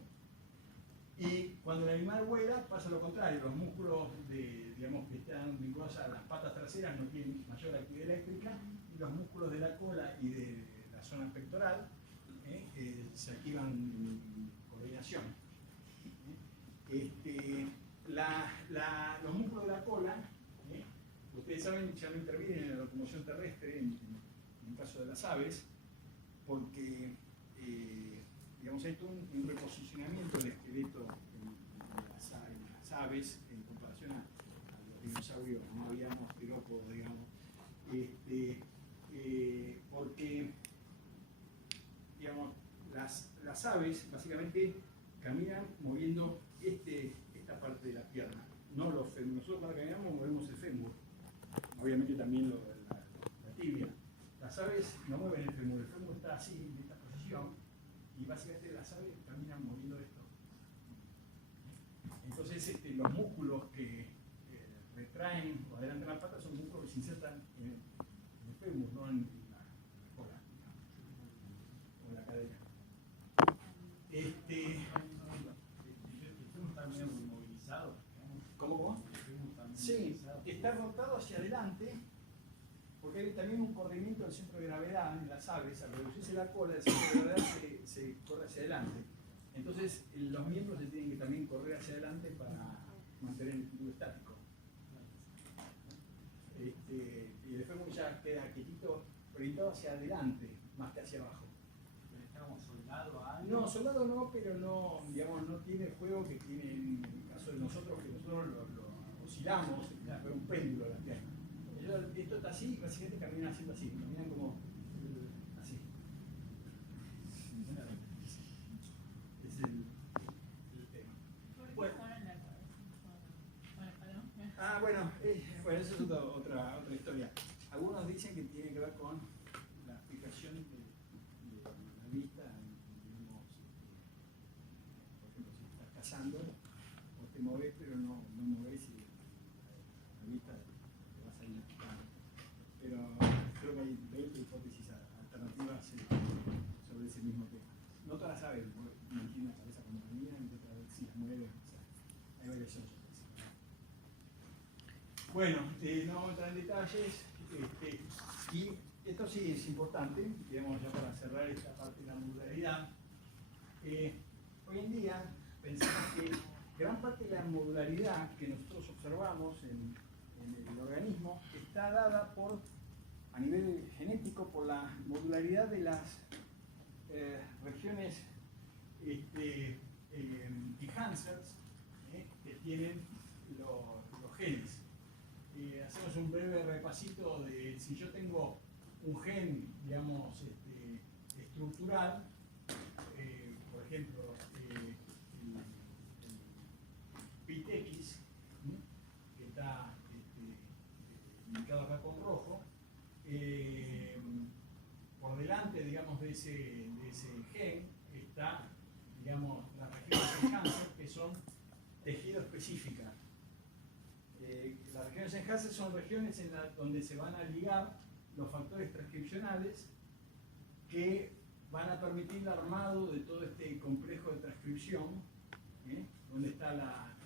Y cuando el animal vuela pasa lo contrario, los músculos digamos, que están vinculados a las patas traseras no tienen mayor actividad eléctrica, y los músculos de la cola y de la zona pectoral se activan en coordinación. Los músculos de la cola, ustedes saben, ya no intervienen en la locomoción terrestre en el caso de las aves, porque digamos, hay todo un reposicionamiento del esqueleto en las aves en comparación a los dinosaurios, no habíamos terópodos, digamos, porque digamos, las aves básicamente caminan moviendo esta parte de la pierna, no los fémur. Nosotros cuando caminamos movemos el fémur, obviamente también la tibia. Las aves no mueven el fémur está así, en esta posición, y básicamente las aves caminan moviendo esto. Entonces los músculos que retraen o adelantan las patas son músculos que se insertan en el fémur, no en la cola, o en la cadera. ¿Cómo? Sí, está rotado hacia adelante, porque hay también un corrimiento del centro de gravedad en las aves. Al reducirse la cola, el centro de gravedad se corre hacia adelante. Entonces, los miembros se tienen que también correr hacia adelante para mantener el equilibrio estático. Y el fémur ya queda quietito, orientado hacia adelante, más que hacia abajo. ¿Estamos soldado a algo? No, soldado no, pero no, digamos, no tiene el juego que tiene en el caso de nosotros, que nosotros lo oscilamos, fue un péndulo la pierna. Esto está así, básicamente caminan haciendo así, caminan como así. Es el tema. Bueno. Bueno, eso es otra historia. Algunos dicen que tiene que ver con la fijación de la vista, digamos, por ejemplo, si estás cazando, o te moves, pero no moves y la vista te va a salir quitando. Pero creo que hay 20 hipótesis alternativas sobre ese mismo tema. No todas las aves mantienen la cabeza cuando caminan, y otras veces si las mueven, o sea, hay variaciones. Bueno, no vamos a entrar en detalles, y esto sí es importante, digamos, ya para cerrar esta parte de la modularidad. Hoy en día pensamos que gran parte de la modularidad que nosotros observamos en el organismo está dada a nivel genético por la modularidad de las regiones enhancers, que tienen los genes. Hacemos un breve repasito de si yo tengo un gen, digamos, estructural, por ejemplo, el PITX, que está indicado acá con rojo, por delante, digamos, de ese gen está, digamos, las regiones en cáncer, que son tejido específicas. Las regiones en Hassel son regiones donde se van a ligar los factores transcripcionales que van a permitir el armado de todo este complejo de transcripción, donde está la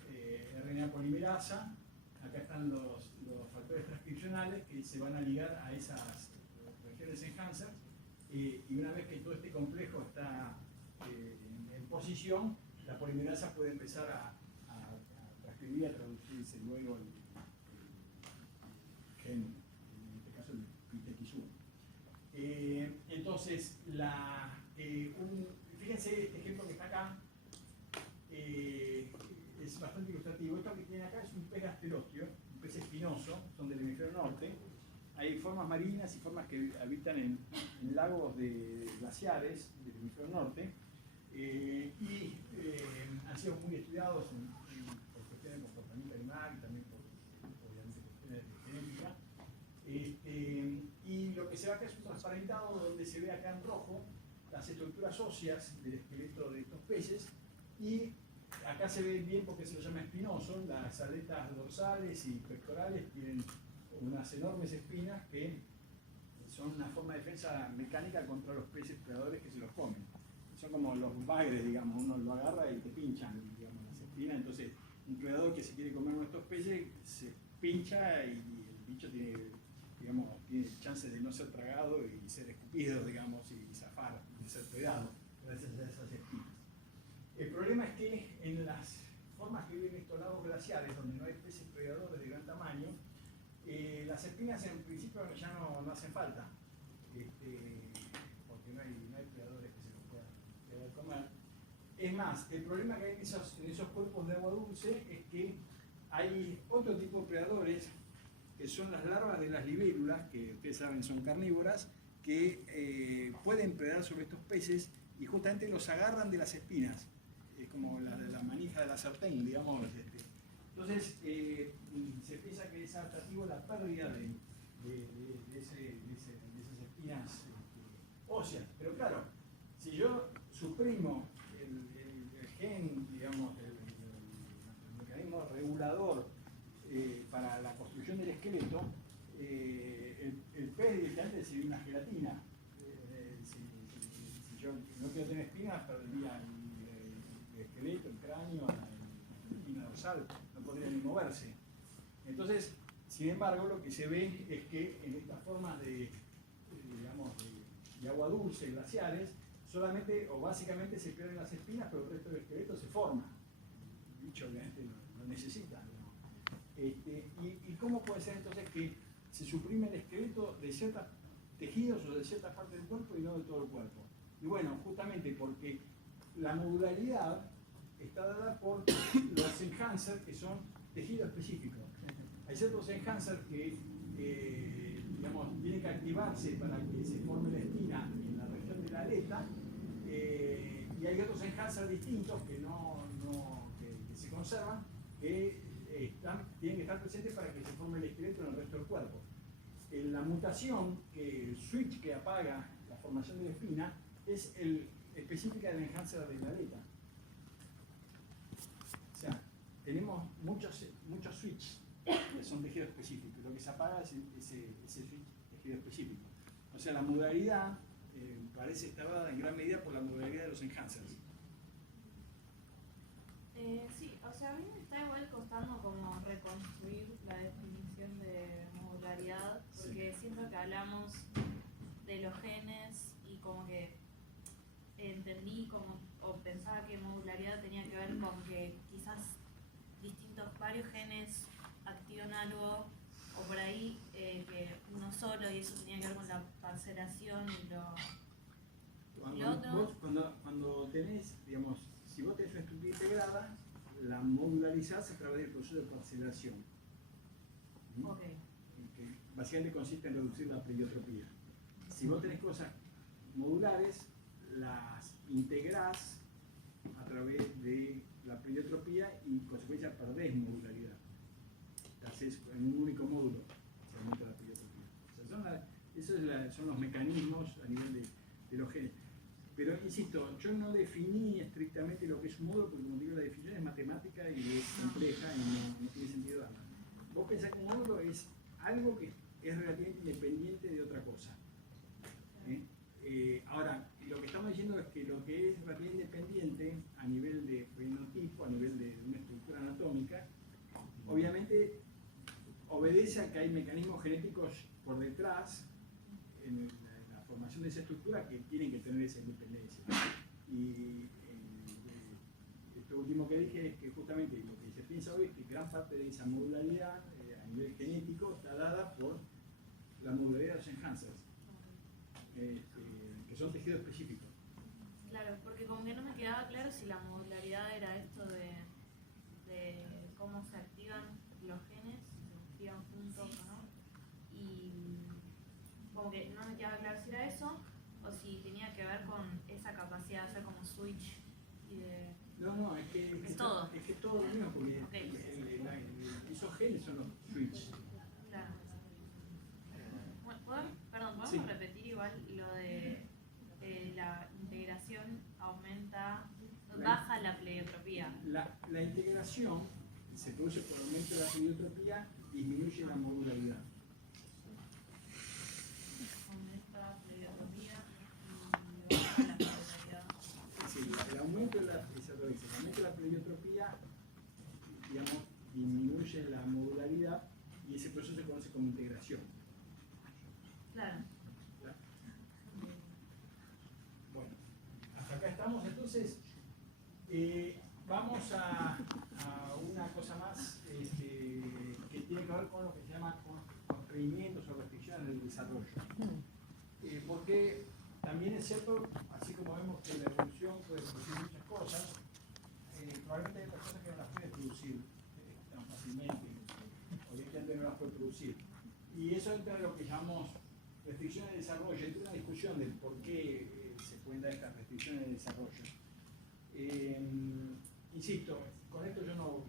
RNA polimerasa. Acá están los factores transcripcionales que se van a ligar a esas regiones en Hassel, y una vez que todo este complejo está en posición, la polimerasa puede empezar a transcribir, a traducirse luego el gen, en este caso el PTX1. Entonces, fíjense este ejemplo que está acá, es bastante ilustrativo. Esto que tienen acá es un pez gasterósteo, un pez espinoso, son del hemisferio norte. Hay formas marinas y formas que habitan en lagos glaciares del hemisferio norte, y han sido muy estudiados por cuestiones de comportamiento animal y también por obviamente cuestiones de genética. Y lo que se ve acá es un transparentado donde se ve acá en rojo las estructuras óseas del esqueleto de estos peces, y acá se ve bien porque se lo llama espinoso. Las aletas dorsales y pectorales tienen unas enormes espinas que son una forma de defensa mecánica contra los peces predadores que se los comen. Son como los bagres, digamos, uno lo agarra y te pinchan, digamos, las espinas. Entonces, un predador que se quiere comer uno de estos peces se pincha y el bicho tiene, digamos, tiene chances de no ser tragado y ser escupido, digamos, y zafar, de ser predado gracias a esas espinas. El problema es que en las formas que viven estos lagos glaciares, donde no hay peces predadores de gran tamaño, las espinas en principio ya no hacen falta, porque no hay predadores que se los puedan comer. Es más, el problema que hay en esos cuerpos de agua dulce es que hay otro tipo de predadores, que son las larvas de las libélulas, que ustedes saben son carnívoras, que pueden predar sobre estos peces y justamente los agarran de las espinas. Es como la manija de la sartén, digamos. Entonces, se piensa que es adaptativo la pérdida de esas espinas óseas. Pero claro, si yo suprimo el gen, digamos, el mecanismo regulador para la construcción del esqueleto, el pez directamente sería una gelatina. Si yo no quiero tener espinas, perdería el esqueleto, el cráneo, la espina dorsal, no podría ni moverse. Entonces, sin embargo, lo que se ve es que en estas formas de agua dulce, glaciares, solamente o básicamente se pierden las espinas, pero el resto del esqueleto se forma. El bicho obviamente lo necesita. ¿Y cómo puede ser entonces que se suprime el esqueleto de ciertos tejidos o de ciertas partes del cuerpo y no de todo el cuerpo? Y bueno, justamente porque la modularidad está dada por los enhancers, que son tejidos específicos. Hay ciertos enhancers que tienen que activarse para que se forme la espina en la región de la aleta, y hay otros enhancers distintos que que se conservan, que tienen que estar presentes para que se forme el esqueleto en el resto del cuerpo. La mutación, el switch que apaga la formación de la espina, es específica del enhancer de la aleta. O sea, tenemos muchos switches que son tejidos específicos. Lo que se apaga es ese switch tejido específico. O sea, la modularidad parece estar dada en gran medida por la modularidad de los enhancers. Sí, o sea, a mí me está igual costando como reconstruir la definición de modularidad, porque siento que hablamos de los genes y como que entendí o pensaba que modularidad tenía que ver con que quizás varios genes activan algo, o por ahí que uno solo, y eso tenía que ver con la parcelación y lo otro. Cuando tenés, digamos, si vos tenés una estructura integrada, la modularizás a través del proceso de parcelación. Ok. Que básicamente consiste en reducir la pleiotropía. Si vos tenés cosas modulares, las integrás a través de la pleiotropía y en consecuencia perdés modularidad. Entonces, en un único módulo se aumenta la pleiotropía. O sea, son los mecanismos a nivel de los genes. Pero insisto, yo no definí estrictamente lo que es un módulo, porque como digo, la definición es matemática y es compleja y no tiene sentido darla. Vos pensás que un módulo es algo que es relativamente independiente de otra cosa. Ahora, lo que estamos diciendo es que lo que es relativamente independiente a nivel de fenotipo, a nivel de una estructura anatómica, obviamente obedece a que hay mecanismos genéticos por detrás en la formación de esa estructura que tienen que tener esa independencia. Y esto último que dije es que justamente lo que se piensa hoy es que gran parte de esa modularidad a nivel genético está dada por la modularidad de los enhancers, que son tejidos específicos. Claro, porque como que no me quedaba claro si la modularidad era esto de cómo se activan los genes, si se activan juntos o no. Y como que no me quedaba claro si era eso o si tenía que ver con esa capacidad de hacer como switch y de... No, es que Es todo. Es que todo lo mismo, porque Okay. esos genes son los switch. Claro. ¿Podemos Sí. repetir igual lo de la integración aumenta, baja la pleiotropía? La integración se produce por aumento de la pleiotropía, disminuye la modularidad. Aumenta la pleiotropía y baja la modularidad. Es decir, el aumento de la pleiotropía, digamos, disminuye la modularidad y ese proceso se conoce como integración. Claro. ¿Ya? Bueno, hasta acá estamos. Entonces, vamos a una cosa más que tiene que ver con lo que se llama constreñimientos o restricciones del desarrollo. Porque también es cierto, así como vemos que la evolución puede producir muchas cosas, probablemente hay otras cosas que no las puede producir tan fácilmente, o directamente no las puede producir. Y eso entra en lo que llamamos restricciones de desarrollo. Hay una discusión de por qué se pueden dar estas restricciones de desarrollo. Insisto, con esto yo no,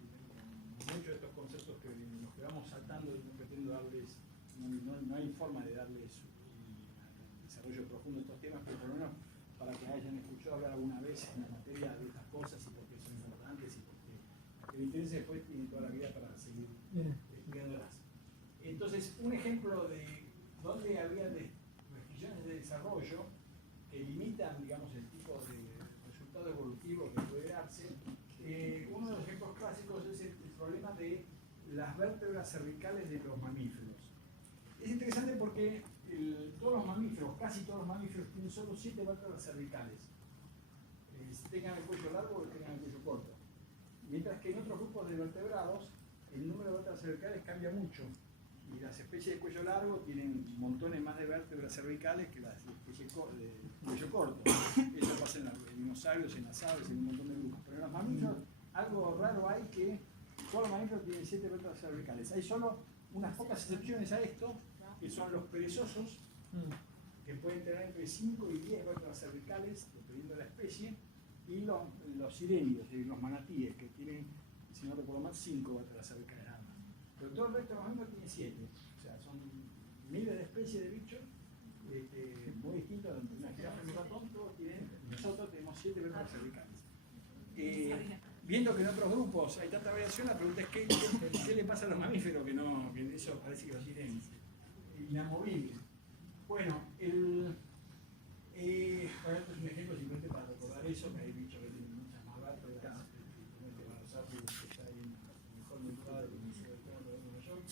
muchos de estos conceptos que nos quedamos saltando, no pretendo darles, no hay forma de darles un desarrollo profundo de estos temas, pero por lo menos para que hayan escuchado hablar alguna vez en la materia de estas cosas y por qué son importantes y porque el interés después tiene toda la vida para seguir estudiándolas. Entonces, un ejemplo de dónde había restricciones de desarrollo que limitan, digamos, el tipo de resultado evolutivo que puede darse, uno de los ejemplos clásicos es el problema de las vértebras cervicales de los mamíferos. Es interesante porque todos los mamíferos, casi todos los mamíferos, tienen solo 7 vértebras cervicales, tengan el cuello largo o tengan el cuello corto. Mientras que en otros grupos de vertebrados, el número de vértebras cervicales cambia mucho. Y las especies de cuello largo tienen montones más de vértebras cervicales que las especies de cuello corto. Eso pasa en los dinosaurios, en las aves, en un montón de grupos. Pero en los mamíferos, algo raro hay que todos los mamíferos tienen 7 vértebras cervicales. Hay solo unas pocas excepciones a esto, que son los perezosos, que pueden tener entre 5 y 10 vértebras cervicales, dependiendo de la especie, y los sirenios, los manatíes, que tienen, si no recuerdo mal, 5 vértebras cervicales nada más. Pero todo el resto de los mamíferos tiene 7. O sea, son miles de especies de bichos muy distintos. Una jirafa y un ratón, nosotros tenemos 7 vértebras cervicales. Viendo que en otros grupos hay tanta variación, la pregunta es ¿qué le pasa a los mamíferos? Que eso parece que lo tienen inamovible. Bueno, esto es un ejemplo simplemente para recordar eso, que hay bichos que tienen muchas más vértebras, el Balosaurus que está ahí mejor ubicado del Museo del Prado de Nueva York.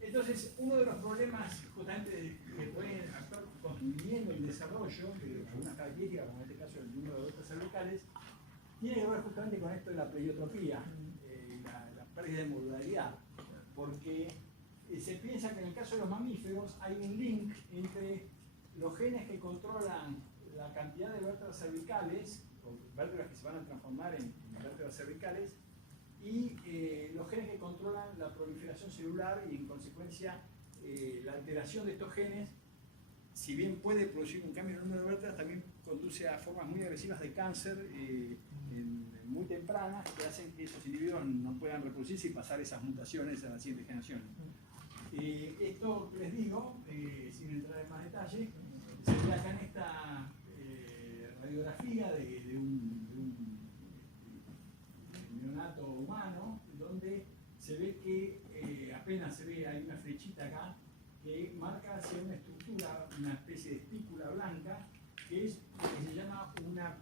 Entonces, uno de los problemas justamente que pueden estar contribuyendo el desarrollo de algunas características, como en este caso el número de vértebras cervicales, tiene que ver justamente con esto de la pleiotropía, la pérdida de modularidad, porque se piensa que en el caso de los mamíferos hay un link entre los genes que controlan la cantidad de vértebras cervicales con vértebras que se van a transformar en vértebras cervicales, y los genes que controlan la proliferación celular y en consecuencia la alteración de estos genes, si bien puede producir un cambio en el número de vértebras, también conduce a formas muy agresivas de cáncer muy tempranas que hacen que esos individuos no puedan reproducirse y pasar esas mutaciones a las siguientes generaciones. Esto que les digo, sin entrar en más detalle, se ve acá en esta radiografía de un neonato humano, donde se ve que apenas se ve, hay una flechita acá que marca hacia una estructura, una especie de espícula blanca, que es lo que se llama una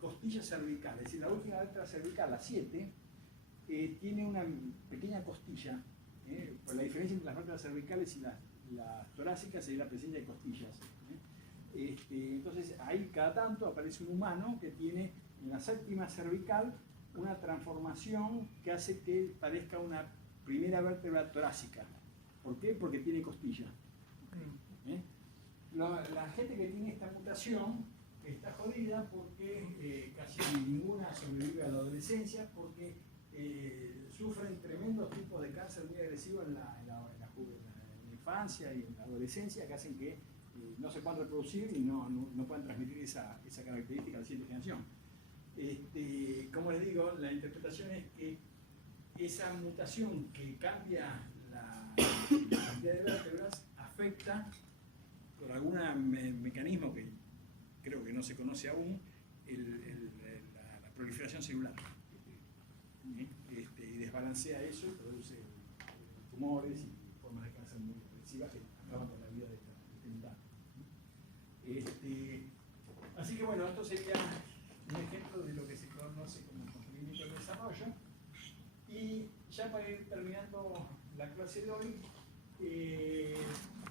costilla cervical. Es decir, la última vértebra cervical, la 7, tiene una pequeña costilla. Pues la diferencia entre las vértebras cervicales y las torácicas es la presencia de costillas. Entonces, ahí cada tanto aparece un humano que tiene en la séptima cervical una transformación que hace que parezca una primera vértebra torácica. ¿Por qué? Porque tiene costilla. La gente que tiene esta mutación está jodida porque casi ninguna sobrevive a la adolescencia, porque sufren tremendos tipos de cáncer muy agresivos en la infancia y en la adolescencia, que hacen que no se puedan reproducir y no puedan transmitir esa característica a la siguiente generación. Como les digo, la interpretación es que esa mutación que cambia la cantidad de vértebras afecta por algún mecanismo que creo que no se conoce aún, la proliferación celular. Y desbalancea eso y produce tumores y formas de cáncer muy agresivas que acaban con la vida de este mundo. Así que bueno, esto sería un ejemplo de lo que se conoce como consentimiento del desarrollo. Y ya para ir terminando la clase de hoy,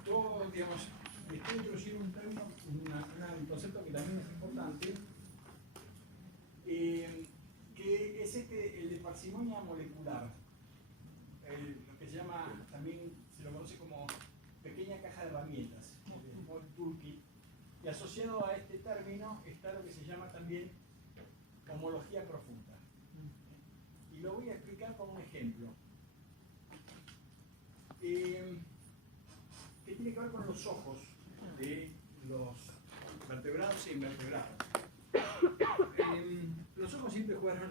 yo, digamos, estoy introduciendo un término, un concepto que también es importante, que es el de parsimonia molecular, lo que se llama, también se lo conoce como pequeña caja de herramientas, el small toolkit, y asociado a este término está lo que se llama también homología profunda. Y lo voy a explicar con un ejemplo, que tiene que ver con los ojos de los vertebrados e invertebrados. Los ojos siempre fueron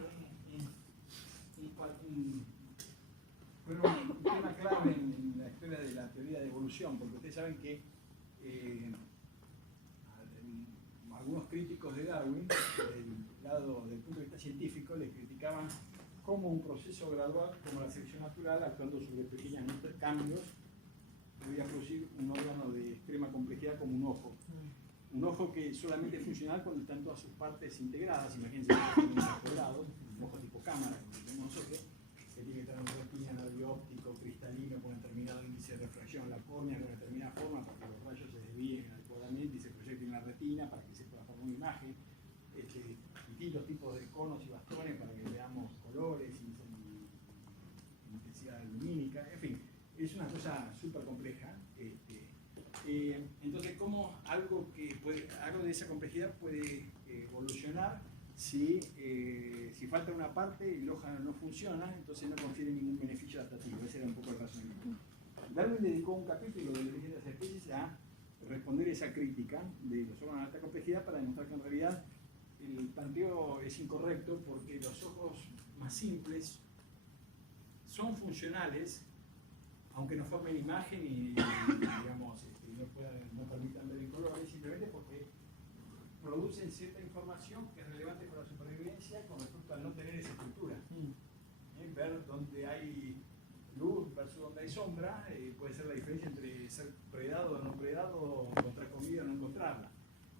un tema clave en la historia de la teoría de evolución, porque ustedes saben que algunos críticos de Darwin, del punto de vista científico, le criticaban cómo un proceso gradual como la selección natural, actuando sobre pequeños cambios, podía producir un órgano de extrema complejidad como un ojo. Un ojo que solamente es funcional cuando están todas sus partes integradas. Imagínense un ojo tipo cámara, como tenemos nosotros, que tiene que tener una retina, nervio óptico, cristalino, con un determinado índice de refracción, la córnea con una determinada forma para que los rayos se desvíen adecuadamente y se proyecten en la retina para que se pueda formar una imagen. Distintos tipos de conos y bastones para que veamos colores y intensidad lumínica, en fin, es una cosa súper compleja. Entonces, ¿cómo algo de esa complejidad puede evolucionar si falta una parte y el ojo no funciona, entonces no confiere ningún beneficio adaptativo? Ese era un poco el razonamiento. Darwin dedicó un capítulo del origen de las especies a responder esa crítica de los órganos de alta complejidad para demostrar que en realidad el planteo es incorrecto, porque los ojos más simples son funcionales, aunque no formen imagen y digamos, no permitan ver en colores, simplemente porque producen cierta información que es relevante para la supervivencia con respecto a no tener esa estructura. Ver dónde hay luz versus donde hay sombra puede ser la diferencia entre ser predado o no predado, encontrar comida o no encontrarla.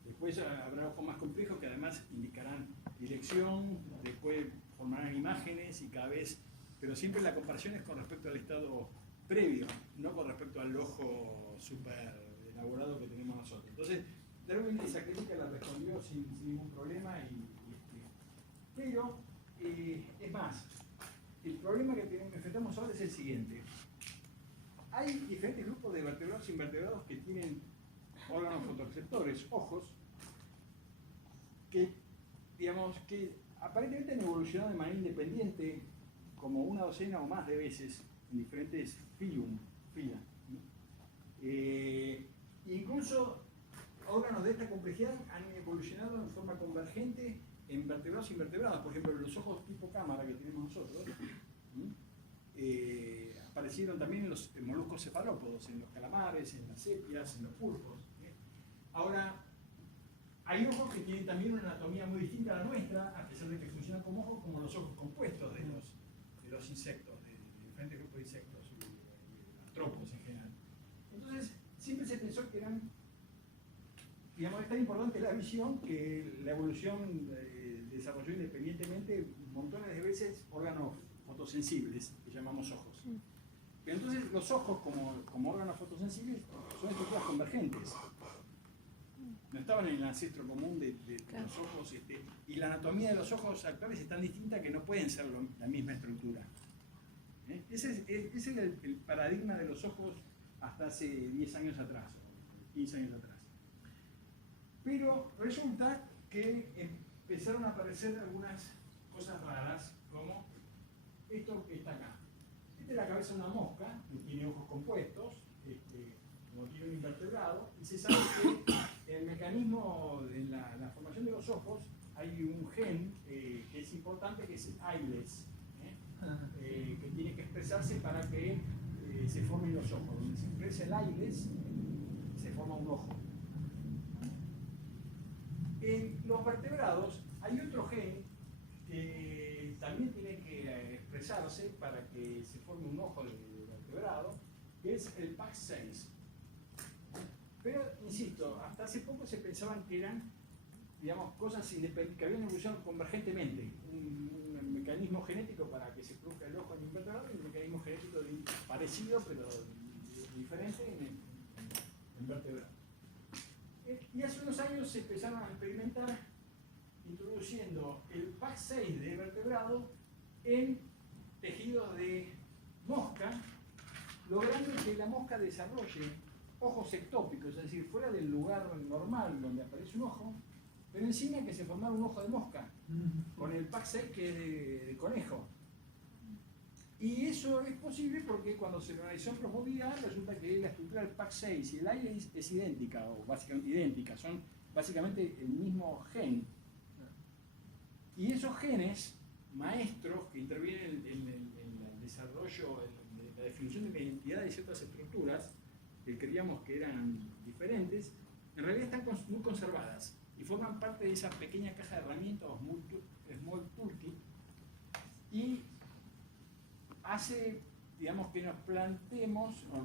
Después habrá ojos más complejos que además indicarán dirección, después formarán imágenes y cada vez, pero siempre la comparación es con respecto al estado previo, no con respecto al ojo súper elaborado que tenemos nosotros. Entonces, Darwin esa crítica la respondió sin ningún problema, pero es más, el problema que enfrentamos ahora es el siguiente. Hay diferentes grupos de vertebrados e invertebrados que tienen órganos fotorreceptores, ojos, que digamos, que aparentemente han evolucionado de manera independiente como una docena o más de veces en diferentes filas. Incluso órganos de esta complejidad han evolucionado en forma convergente en vertebrados e invertebrados. Por ejemplo, los ojos tipo cámara que tenemos nosotros aparecieron también en los moluscos cefalópodos, en los calamares, en las sepias, en los pulpos. Ahora, hay ojos que tienen también una anatomía muy distinta a la nuestra, a pesar de que funcionan como ojos, como los ojos compuestos de los insectos, de diferentes grupos de insectos, y artrópodos en general. Entonces, siempre se pensó que eran, digamos, es tan importante la visión que la evolución desarrolló independientemente montones de veces órganos fotosensibles, que llamamos ojos. Pero entonces los ojos como órganos fotosensibles son estructuras convergentes. No estaban en el ancestro común de los ojos, y la anatomía de los ojos actuales es tan distinta que no pueden ser la misma estructura. Ese es el paradigma de los ojos hasta hace 10 años atrás, o 15 años atrás. Pero resulta que empezaron a aparecer algunas cosas raras, como esto que está acá. Esta es la cabeza de una mosca, que tiene ojos compuestos, como tiene un invertebrado, y se sabe que en el mecanismo de la formación de los ojos hay un gen que es importante, que es el AILES, que tiene que expresarse para que se formen los ojos. Donde se expresa el AILES, se forma un ojo. En los vertebrados hay otro gen que también tiene que expresarse para que se forme un ojo de vertebrado, que es el PAX6. Pero, insisto, hasta hace poco se pensaban que eran, digamos, cosas que habían evolucionado convergentemente. Un mecanismo genético para que se produzca el ojo en el invertebrado y un mecanismo genético parecido, pero diferente en vertebrado. Y hace unos años se empezaron a experimentar introduciendo el PAX6 de vertebrado en tejidos de mosca, logrando que la mosca desarrolle ojos ectópicos, es decir, fuera del lugar normal donde aparece un ojo, pero encima que se formara un ojo de mosca, con el PAX6 que es de conejo. Y eso es posible porque cuando se realizó en profundidad resulta que la estructura del PAX6 y el aire es idéntica, o básicamente idéntica, son básicamente el mismo gen. Y esos genes maestros que intervienen en el desarrollo, en la definición de la identidad de ciertas estructuras, que creíamos que eran diferentes, en realidad están muy conservadas y forman parte de esa pequeña caja de herramientas, Small Toolkit, y hace, digamos, que nos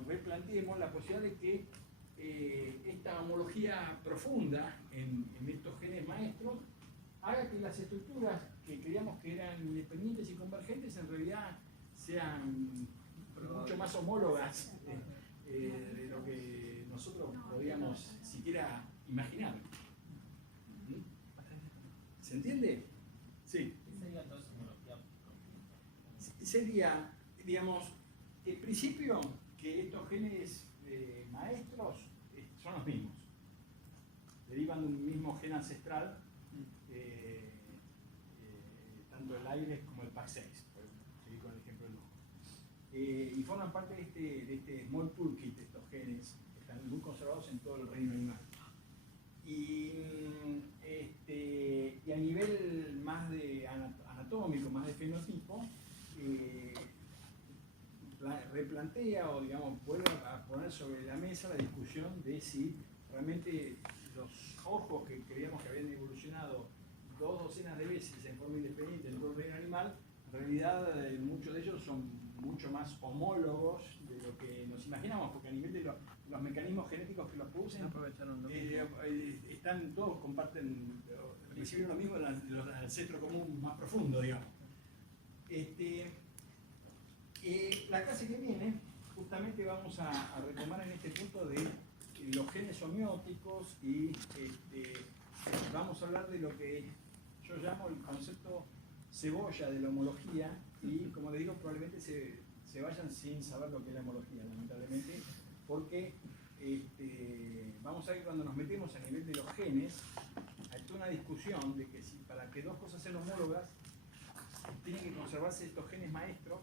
replanteemos la posibilidad de que esta homología profunda en estos genes maestros haga que las estructuras que creíamos que eran independientes y convergentes en realidad sean mucho más homólogas de lo que nosotros podíamos siquiera imaginar. ¿Se entiende? Sí. ¿Qué sería toda esa homología? Sería, digamos, el principio que estos genes maestros son los mismos. Derivan de un mismo gen ancestral, tanto el aire como el PAX6, por seguir con el ejemplo del ojo. Y forman parte de este Small Toolkit, de estos genes que están muy conservados en todo el reino animal. Y a nivel más de anatómico, más de fenotipo, replantea o, digamos, vuelve a poner sobre la mesa la discusión de si realmente los ojos que creíamos que habían evolucionado 2 docenas de veces en forma independiente en todo el reino animal, en realidad muchos de ellos son mucho más homólogos de lo que nos imaginamos, porque a nivel de los mecanismos genéticos que los producen, están todos, reciben lo mismo del ancestro común más profundo, digamos. La clase que viene, justamente vamos a retomar en este punto de los genes homeóticos y vamos a hablar de lo que yo llamo el concepto cebolla de la homología, y como le digo, probablemente se vayan sin saber lo que es la homología, lamentablemente, porque vamos a ver, cuando nos metemos a nivel de los genes, toda una discusión de que si para que dos cosas sean homólogas, tienen que conservarse estos genes maestros,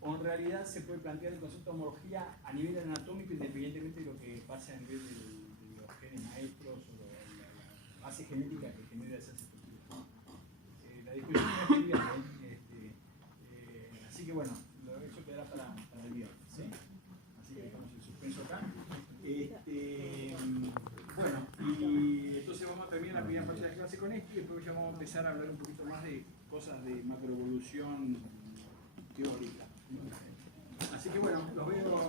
o en realidad se puede plantear el concepto de homología a nivel anatómico independientemente de lo que pase a nivel de los genes maestros o la base genética que genera esas estructuras. La discusión es trivial, así que bueno, eso quedará para el viernes, ¿sí? Así que dejamos el suspenso acá. Bueno, y entonces vamos a terminar la primera parte de la clase con esto y después ya vamos a empezar a hablar un poquito más de cosas de macroevolución teórica. Así que bueno, los veo.